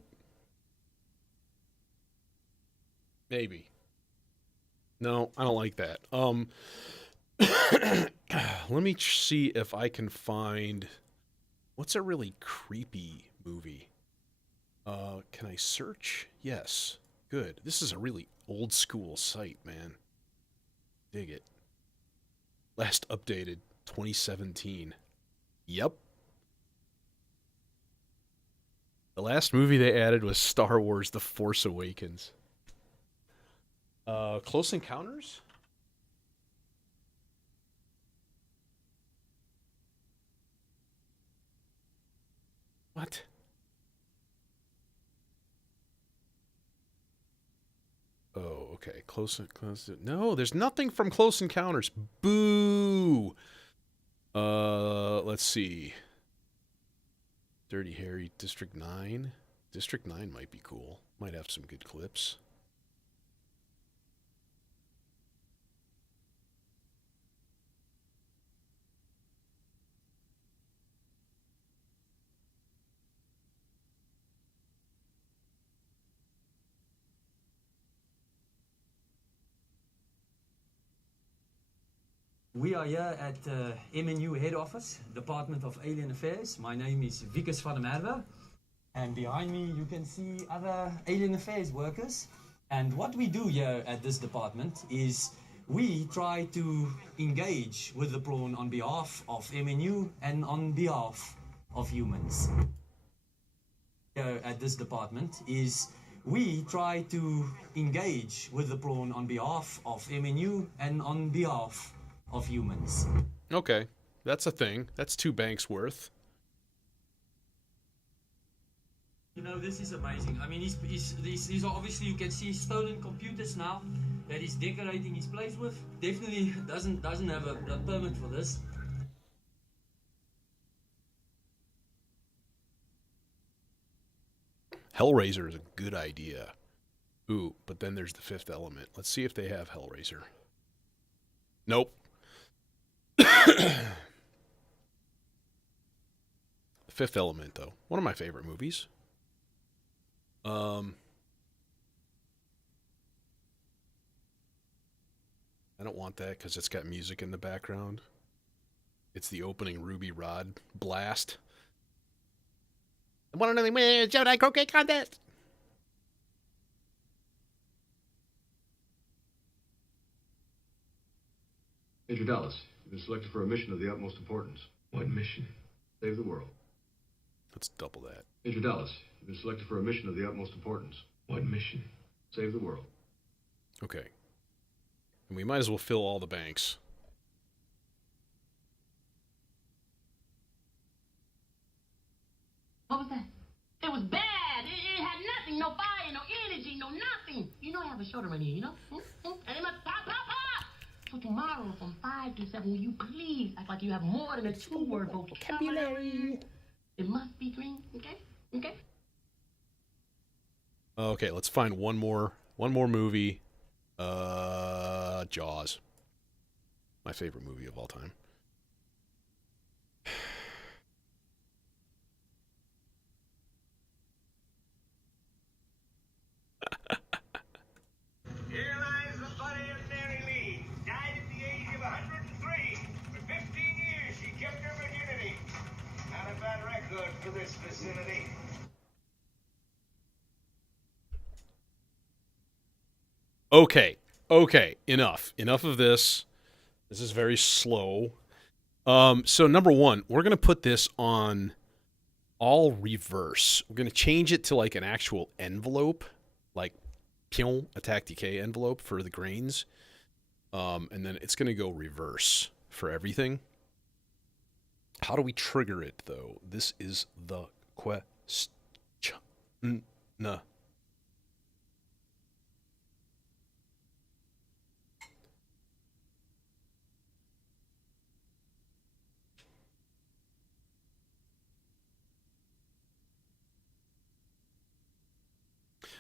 Maybe. No, I don't like that. Let me see if I can find what's a really creepy movie. Can I search? Yes. Good. This is a really old school site, man. Dig it. Last updated 2017. Yep. The last movie they added was Star Wars The Force Awakens. Close Encounters? What? Oh, okay. Close. No, there's nothing from Close Encounters. Boo. Let's see. Dirty Harry, District 9. District 9 might be cool. Might have some good clips. We are here at MNU head office, Department of Alien Affairs. My name is Vikas van der Merwe, and behind me you can see other Alien Affairs workers. And what we do here at this department is we try to engage with the prawn on behalf of MNU and on behalf of humans. Here at this department is we try to engage with the prawn on behalf of MNU and on behalf of humans. Okay, that's a thing. That's 2 banks worth. You know, this is amazing. I mean, these are obviously, you can see stolen computers now that he's decorating his place with. Definitely doesn't have a permit for this. Hellraiser is a good idea. Ooh, but then there's The Fifth Element. Let's see if they have Hellraiser. Nope. The Fifth Element, though. One of my favorite movies. I don't want that because it's got music in the background. It's the opening Ruby Rod blast. I want to win Jedi Croquet Contest! Major Dallas, you've been selected for a mission of the utmost importance. What mission? Save the world. Let's double that. Major Dallas, you've been selected for a mission of the utmost importance. What mission? Save the world. Okay. And we might as well fill all the banks. What was that? It was bad. It had nothing, no fire, no energy, no nothing. You know I have a shoulder right here, you know? And it must pop, pop, pop. So tomorrow from 5 to 7, will you please act like you have more than a 2-word vocabulary? It must be green, okay? Okay? Okay, let's find one more movie. Jaws. My favorite movie of all time. Here lies the body of Mary Lee. Died at the age of 103. For 15 years, she kept her virginity. Not a bad record for this vicinity. Okay, enough of this. This is very slow. So number one, we're gonna put this on all reverse. We're going to change it to like an actual envelope, like pion, attack decay envelope for the grains. And then it's going to go reverse for everything. How do we trigger it, though? This is the question.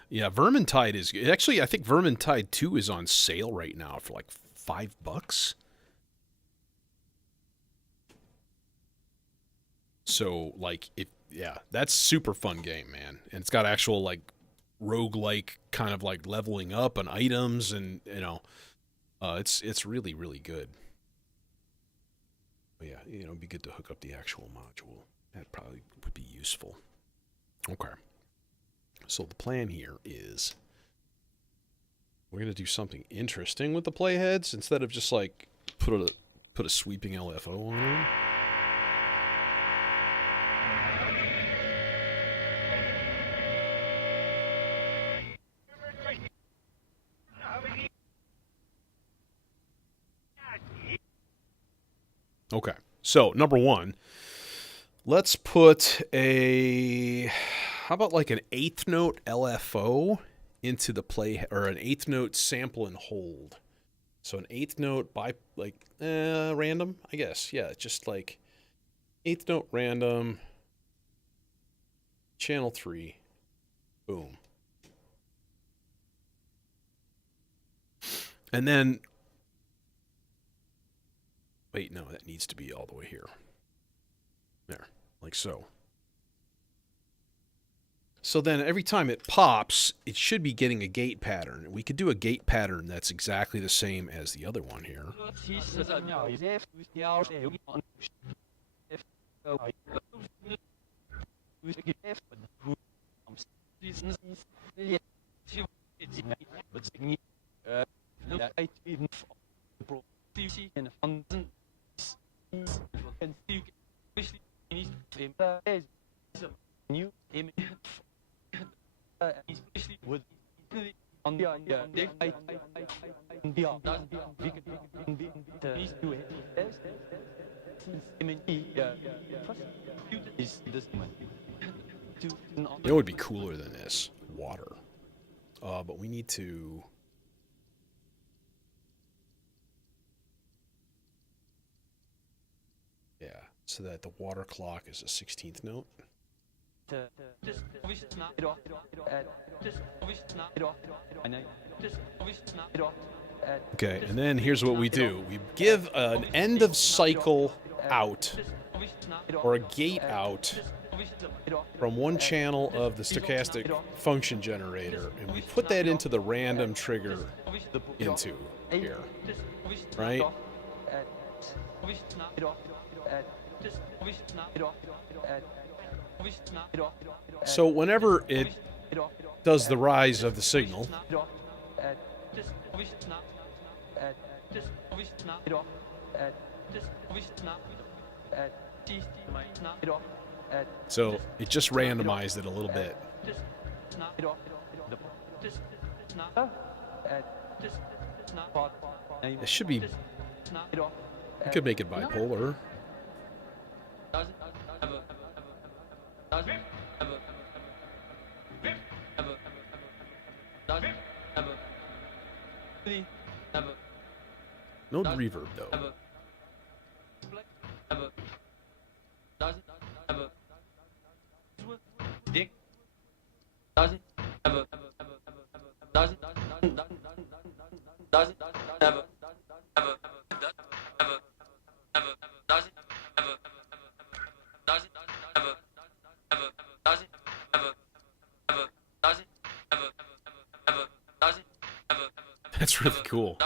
Yeah, Vermintide is actually. I think Vermintide 2 is on sale right now for like $5. So like, that's super fun game, man, and it's got actual like roguelike kind of like leveling up on items, and it's really really good. But yeah, it'd be good to hook up the actual module. That probably would be useful. Okay. So the plan here is we're going to do something interesting with the playheads instead of just like put a sweeping LFO on them. Okay. So, number one, let's put how about like an eighth note LFO into the play, or an eighth note sample and hold. So an eighth note by like random, I guess. Yeah, just like eighth note random, channel 3, boom. And then, wait, no, that needs to be all the way here. There, like so. So then every time it pops, it should be getting a gate pattern. We could do a gate pattern that's exactly the same as the other one here. It would be cooler than this. Water. But we need to... Yeah, so that the water clock is a 16th note. Okay, and then here's what we do. We give an end of cycle out, or a gate out, from one channel of the stochastic function generator, and we put that into the random trigger into here, right? So whenever it does the rise of the signal, so it just randomized it a little bit. It should be... You could make it bipolar. No reverb though. That's really cool.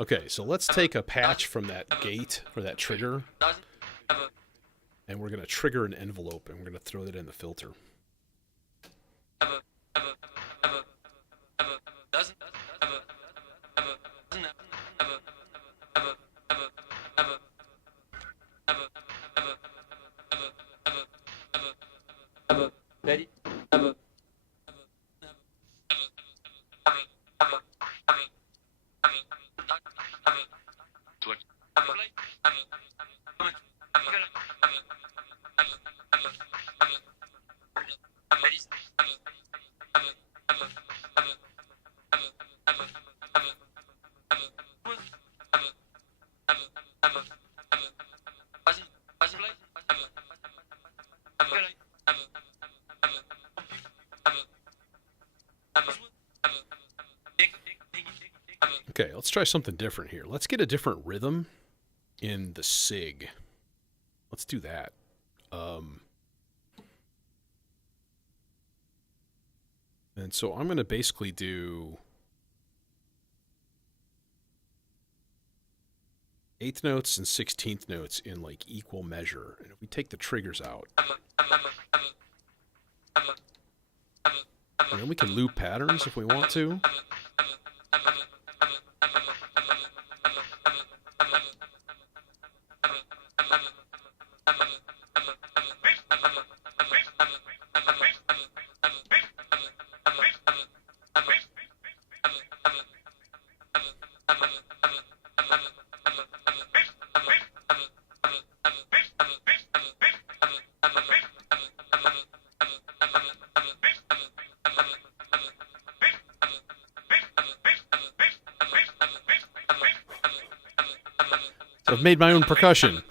Okay, so let's take a patch from that gate, or that trigger, and we're going to trigger an envelope, and we're going to throw that in the filter. Okay, let's try something different here. Let's get a different rhythm in the SIG. Let's do that. And so I'm going to basically do eighth notes and 16th notes in like equal measure. And if we take the triggers out, and then we can loop patterns if we want to. I've made my own percussion.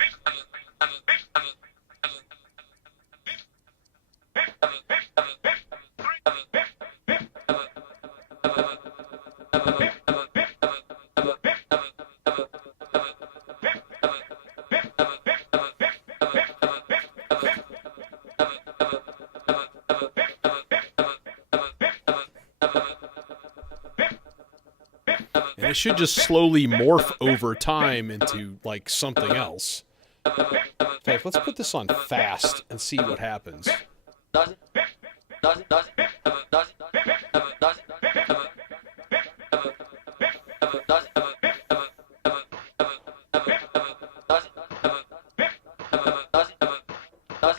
And it should just slowly morph over time into, like, something else. In fact, let's put this on fast and see what happens.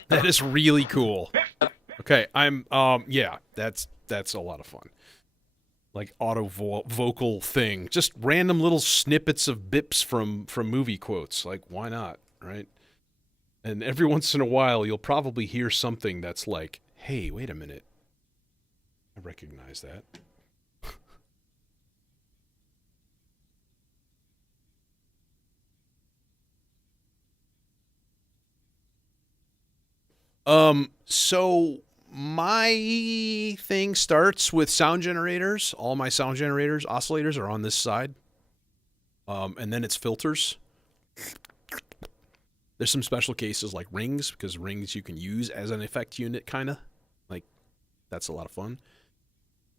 That is really cool. Okay, yeah, that's a lot of fun. Like vocal thing, just random little snippets of bips from movie quotes. Like, why not, right? And every once in a while, you'll probably hear something that's like, "Hey, wait a minute, I recognize that." So my thing starts with sound generators. All my sound generators, oscillators are on this side. And then it's filters. There's some special cases like rings, because rings you can use as an effect unit, kind of. Like, that's a lot of fun.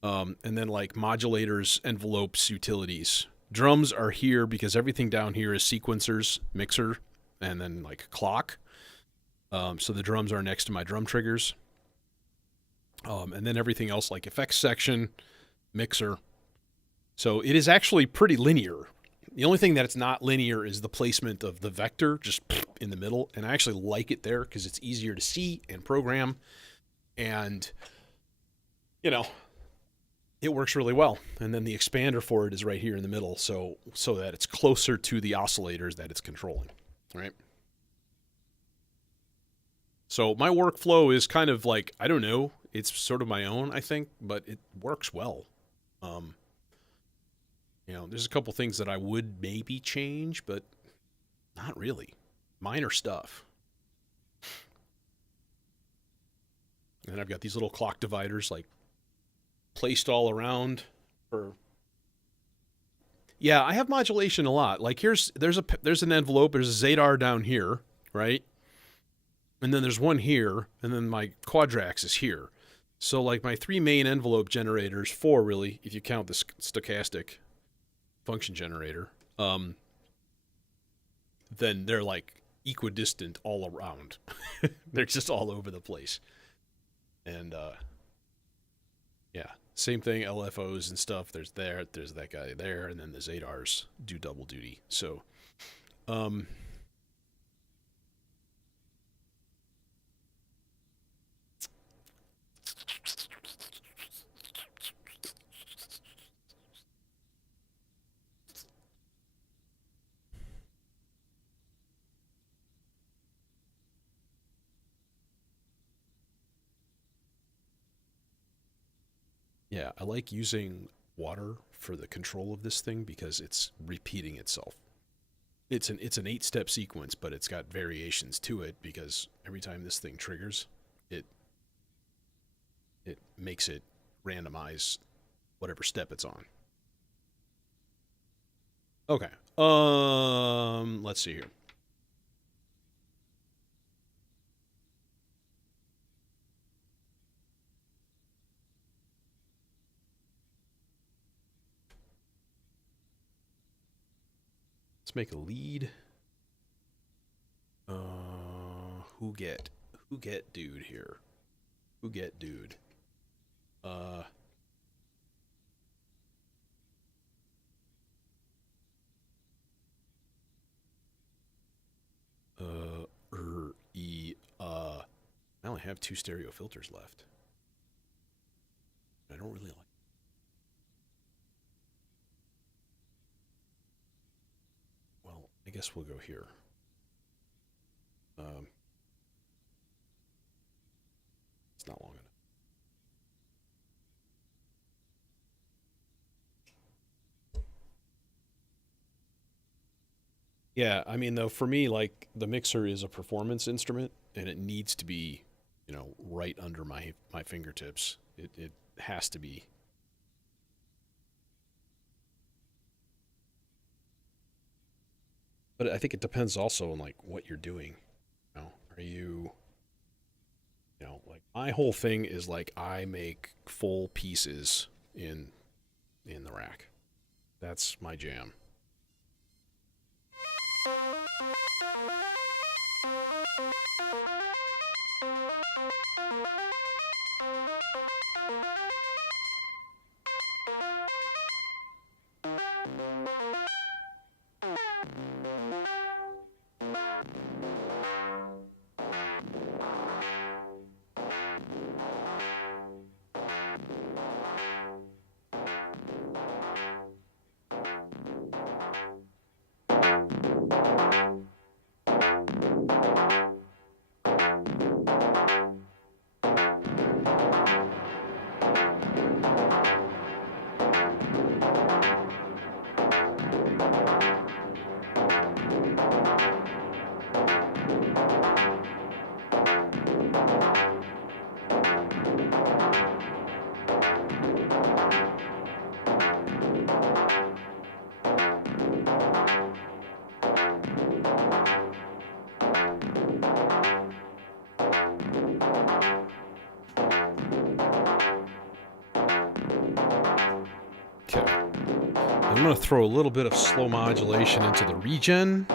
And then like modulators, envelopes, utilities. Drums are here because everything down here is sequencers, mixer, and then like clock. So the drums are next to my drum triggers. And then everything else like effects section, mixer. So it is actually pretty linear. The only thing that it's not linear is the placement of the vector just in the middle. And I actually like it there because it's easier to see and program. And, you know, it works really well. And then the expander for it is right here in the middle. So that it's closer to the oscillators that it's controlling, right? So my workflow is kind of like, I don't know, it's sort of my own, I think, but it works well. You know, there's a couple things that I would maybe change, but not really. Minor stuff. And I've got these little clock dividers like placed all around for. Yeah, I have modulation a lot. Like there's an envelope, there's a Zadar down here, right? And then there's one here, and then my quadrax is here. So like my three main envelope generators, four really, if you count the stochastic function generator, then they're like equidistant all around. They're just all over the place. And yeah, same thing, LFOs and stuff. There's that guy there, and then the Zadars do double duty. So Yeah, I like using water for the control of this thing because it's repeating itself. It's an 8-step sequence, but it's got variations to it because every time this thing triggers, it makes it randomize whatever step it's on. Okay. Let's see here. Let's make a lead. Who get dude here? Who get dude? I only have 2 stereo filters left. I don't really like. Well, I guess we'll go here. It's not long enough. Yeah, I mean, though, for me, like, the mixer is a performance instrument, and it needs to be, right under my fingertips. It has to be. But I think it depends also on, like, what you're doing. Are you, like, my whole thing is, like, I make full pieces in the rack. That's my jam. I'm going to throw a little bit of slow modulation into the regen.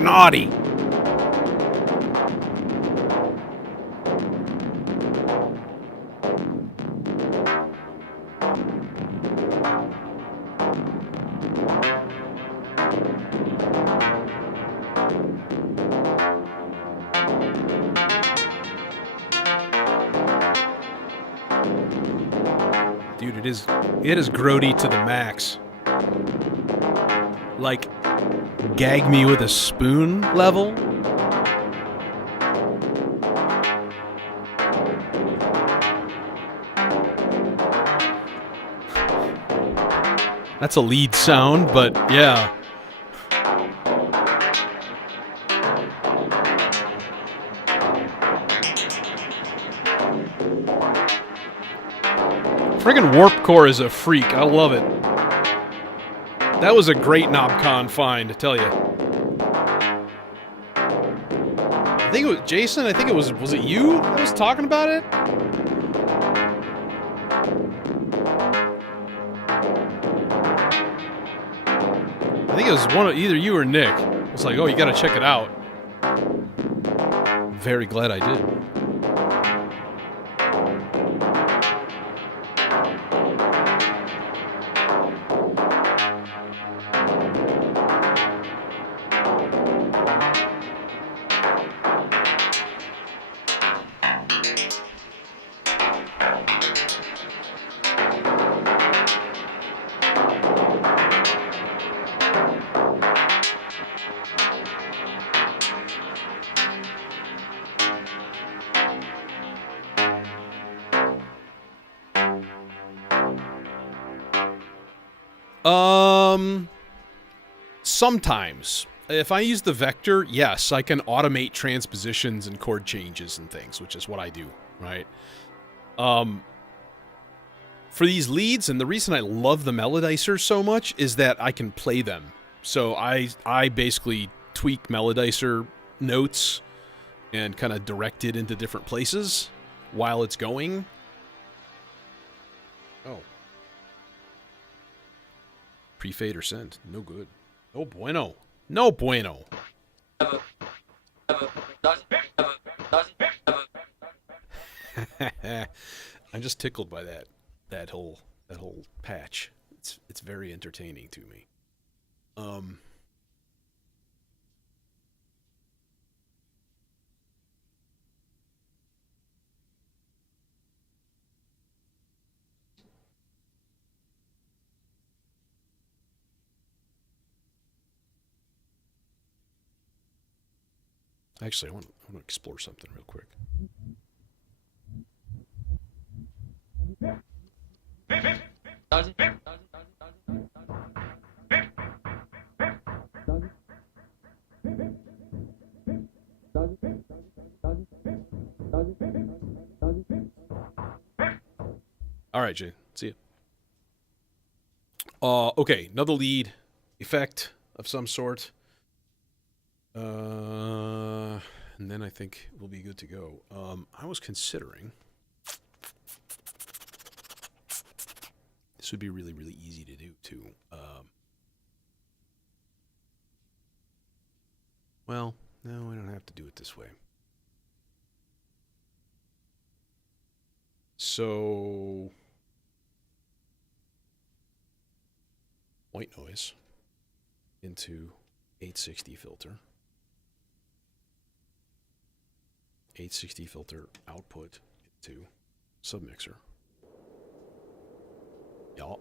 Naughty. Dude, It is grody to the max. Like, gag me with a spoon level. That's a lead sound, but yeah. Friggin' Warp Core is a freak. I love it. That was a great KnobCon find, I tell you. I think it was Jason. I think it was it you that was talking about it? I think it was either you or Nick. It was like, oh, you gotta check it out. I'm very glad I did. Sometimes. If I use the vector, yes, I can automate transpositions and chord changes and things, which is what I do, right? For these leads, and the reason I love the melodizer so much is that I can play them. So I basically tweak melodizer notes and kind of direct it into different places while it's going. Oh. Pre-fade or send. No good. No bueno. No bueno. I'm just tickled by that whole patch. It's very entertaining to me. Actually, I want to explore something real quick. All right, Jay. See you. Okay, another lead effect of some sort. And then I think we'll be good to go. I was considering this would be really, really easy to do too. Well, no, I don't have to do it this way. So, white noise into 860 filter. 860 filter output into submixer. Y'all.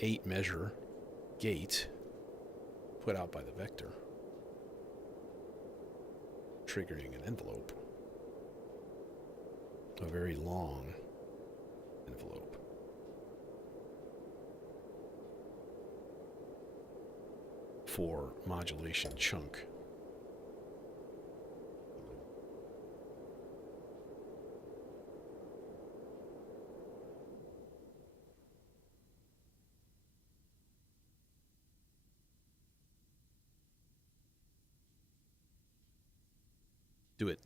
8 measure gate put out by the vector, triggering an envelope, a very long envelope. For modulation chunk. Do it.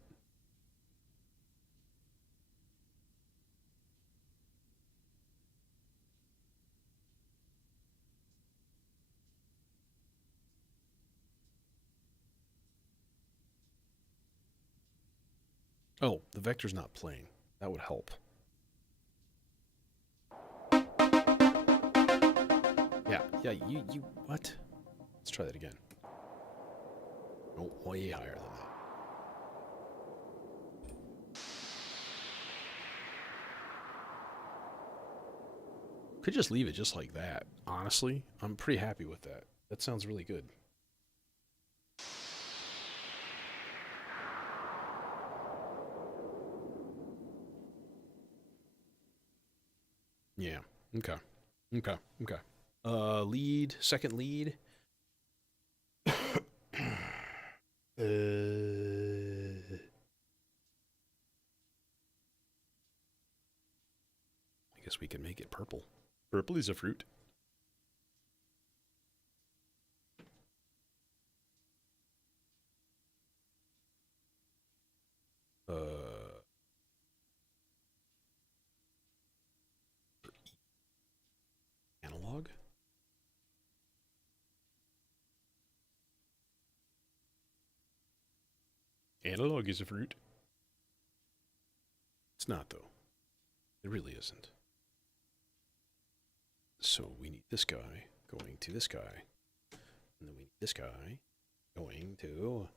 Oh, the vector's not playing. That would help. Yeah, you, what? Let's try that again. No, way higher than that. Could just leave it just like that. Honestly, I'm pretty happy with that. That sounds really good. Yeah. Okay. Okay. Okay. Lead, second lead. I guess we can make it purple. Purple is a fruit. Analog. Analog is a fruit. It's not, though. It really isn't. So we need this guy going to this guy. And then we need this guy going to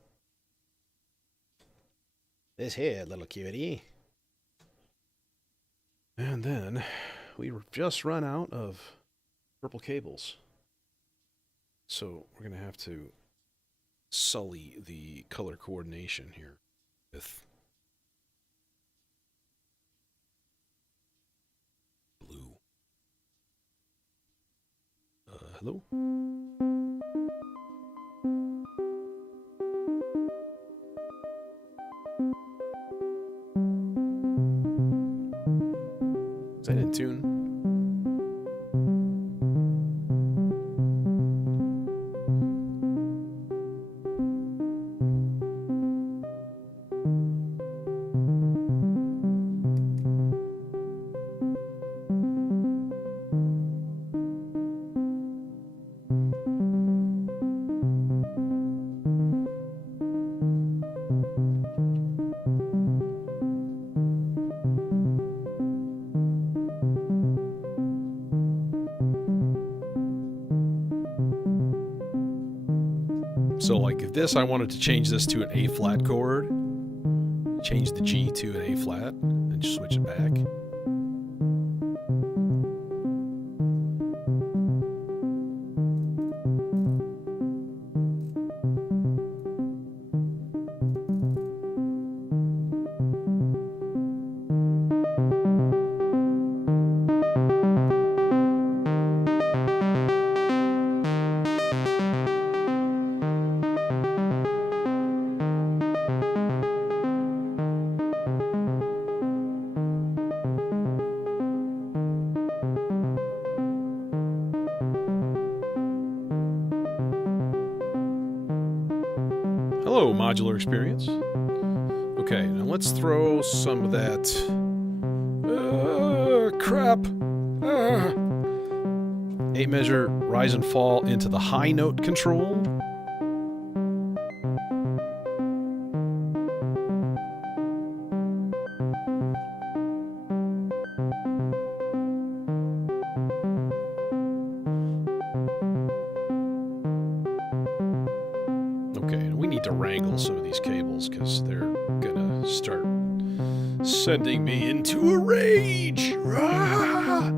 this here little cutie. And then we just run out of purple cables. So we're going to have to sully the color coordination here with blue. Hello? Is that in tune? So like if this, I wanted to change this to an A flat chord, change the G to an A flat, and just switch it back. Hello, modular experience. Okay, now let's throw some of that crap. 8 measure rise and fall into the high note control. Okay, we need to wrangle some of these cables because they're gonna start sending me into a rage. Ah!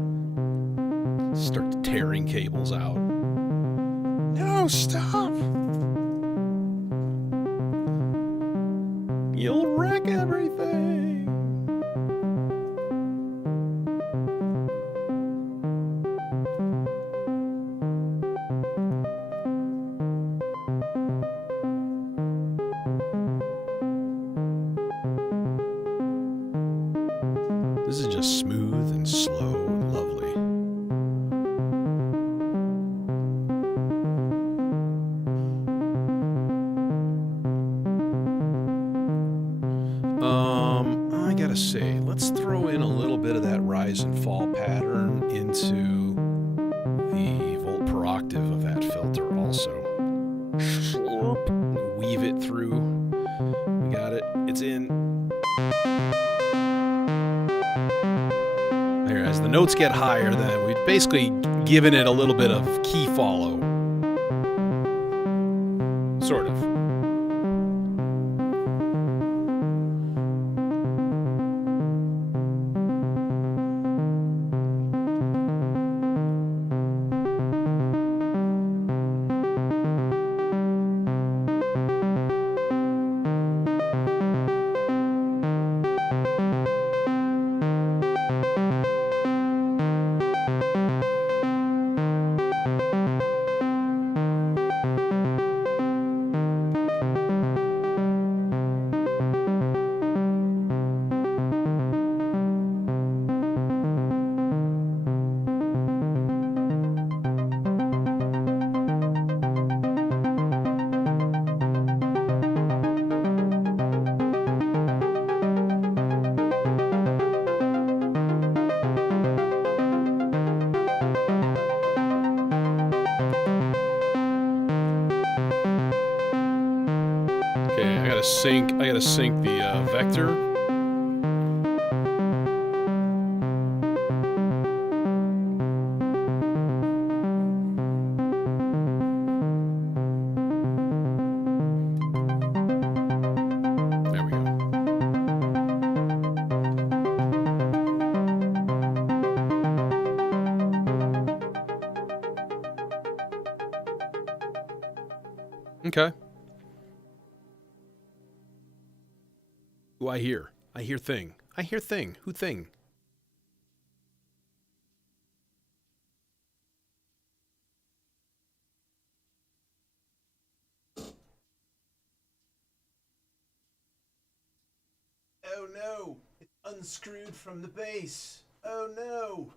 Start tearing cables out. No, stop! You'll wreck everything. This is just smooth and slow and lovely. I gotta say, let's throw in a little bit of that rise and fall pattern into the volt per octave of that filter also. Weave it through. We got it. It's in. There, as the notes get higher, then we've basically given it a little bit of key follow. Sort of. gotta sync the vector. There we go. Okay. Who I hear? I hear thing. I hear thing. Who thing? Oh no! It's unscrewed from the base. Oh no!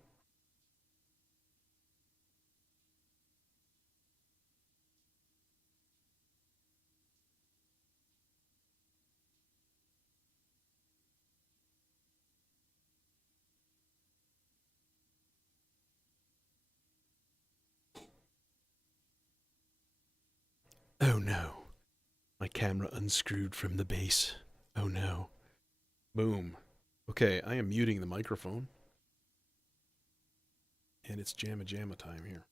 Oh no. My camera unscrewed from the base. Oh no. Boom. Okay, I am muting the microphone. And it's jamma jamma time here.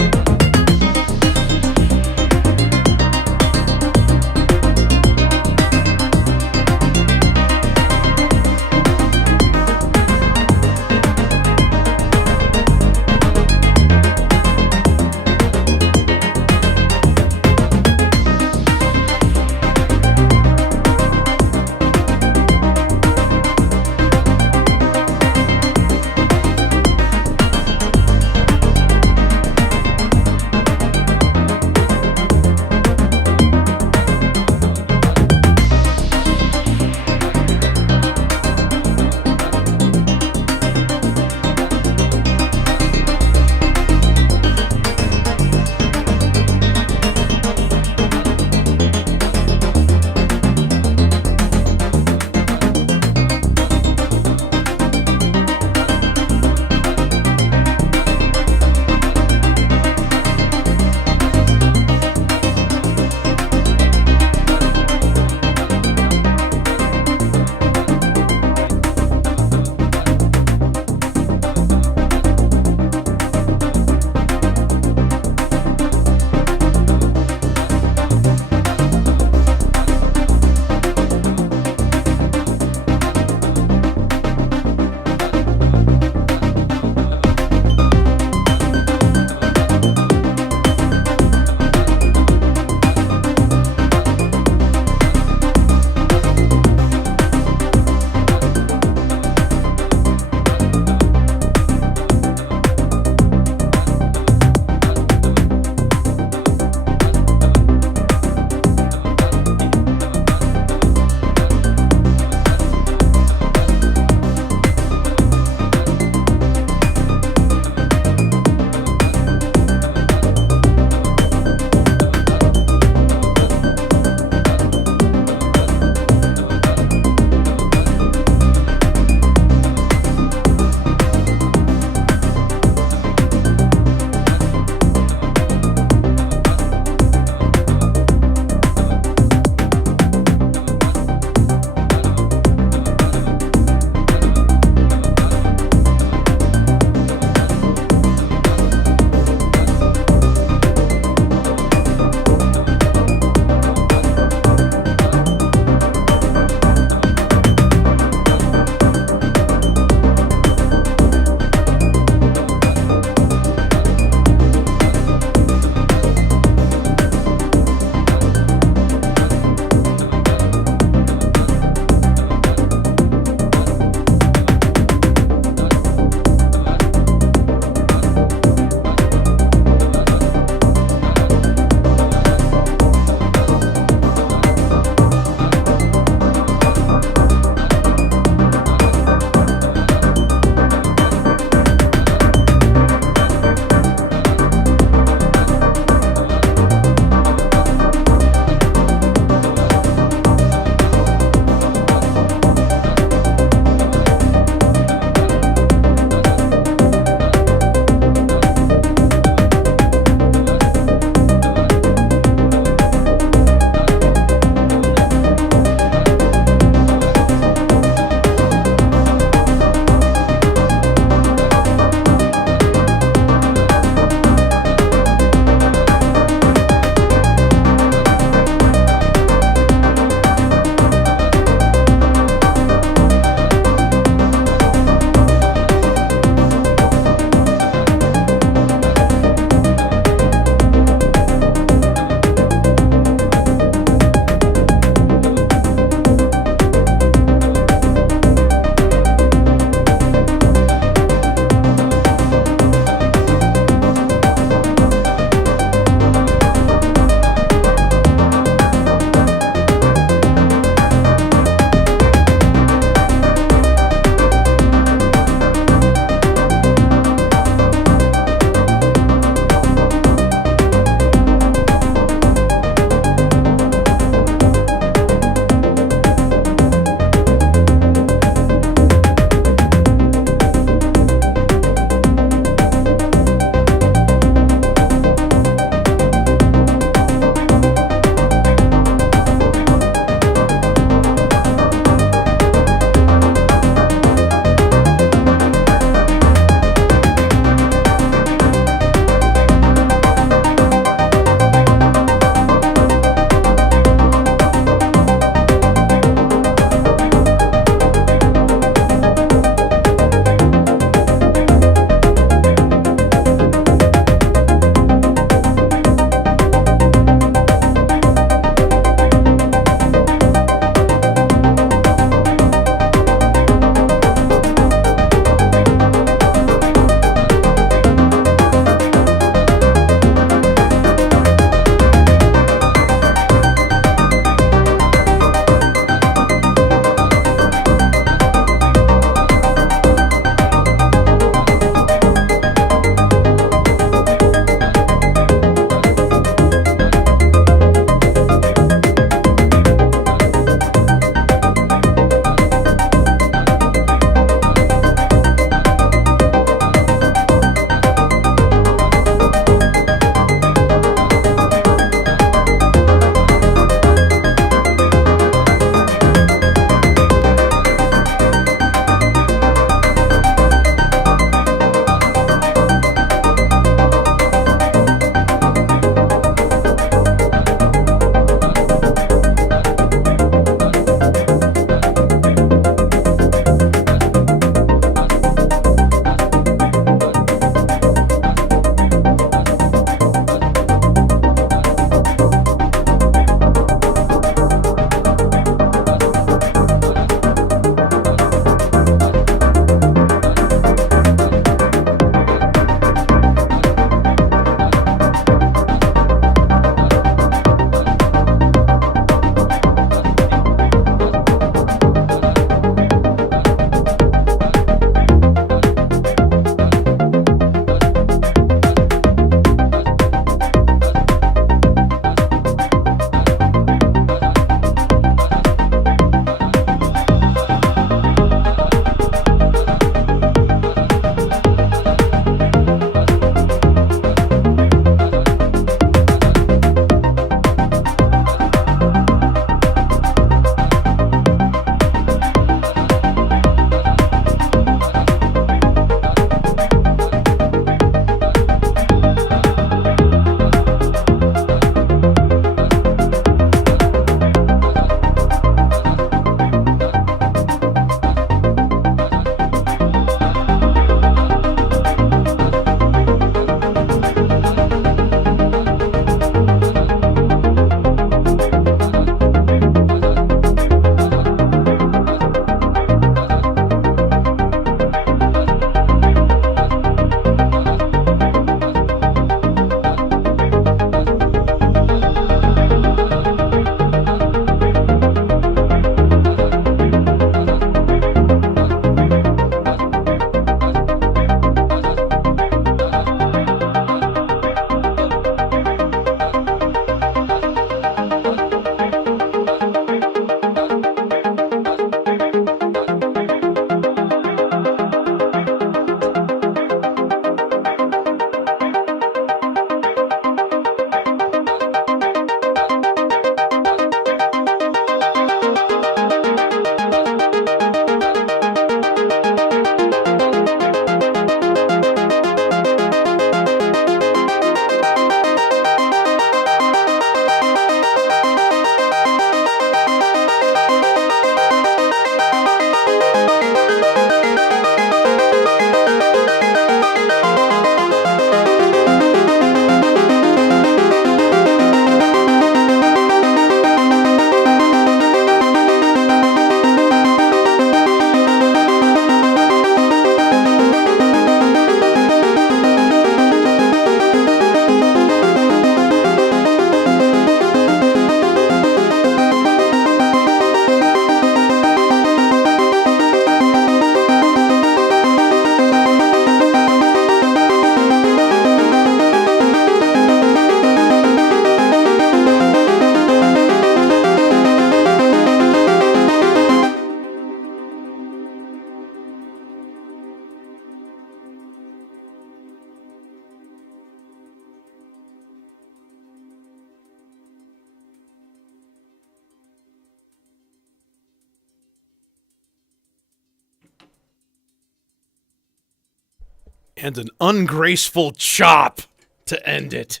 And an ungraceful chop to end it.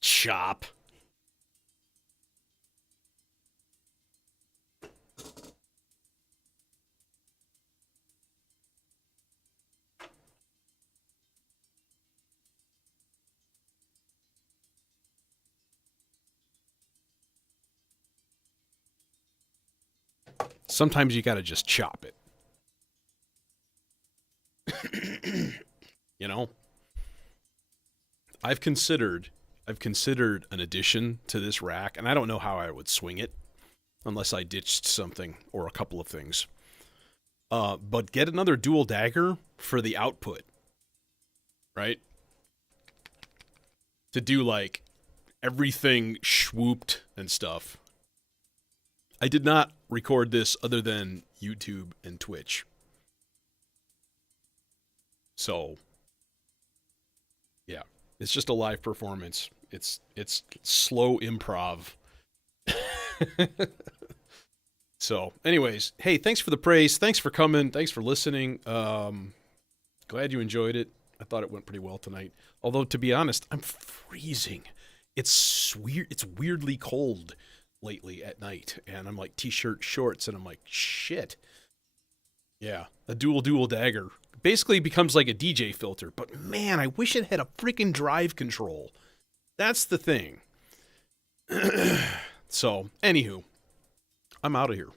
Chop. Sometimes you gotta just chop it. You know? I've considered an addition to this rack, and I don't know how I would swing it unless I ditched something or a couple of things. But get another dual dagger for the output, right? To do like everything swooped and stuff. I did not record this other than YouTube and Twitch. So, yeah, it's just a live performance. It's slow improv. So, anyways, hey, thanks for the praise. Thanks for coming. Thanks for listening. Glad you enjoyed it. I thought it went pretty well tonight. Although, to be honest, I'm freezing. It's weird. It's weirdly cold lately at night, and I'm like t-shirt, shorts, and I'm like, shit. Yeah, a dual dagger basically becomes like a DJ filter. But man, I wish it had a freaking drive control. That's the thing. So, anywho, I'm out of here.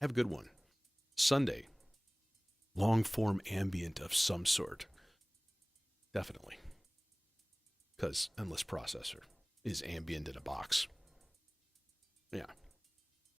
Have a good one. Sunday, long form ambient of some sort. Definitely. Because Endless Processor is ambient in a box. Yeah.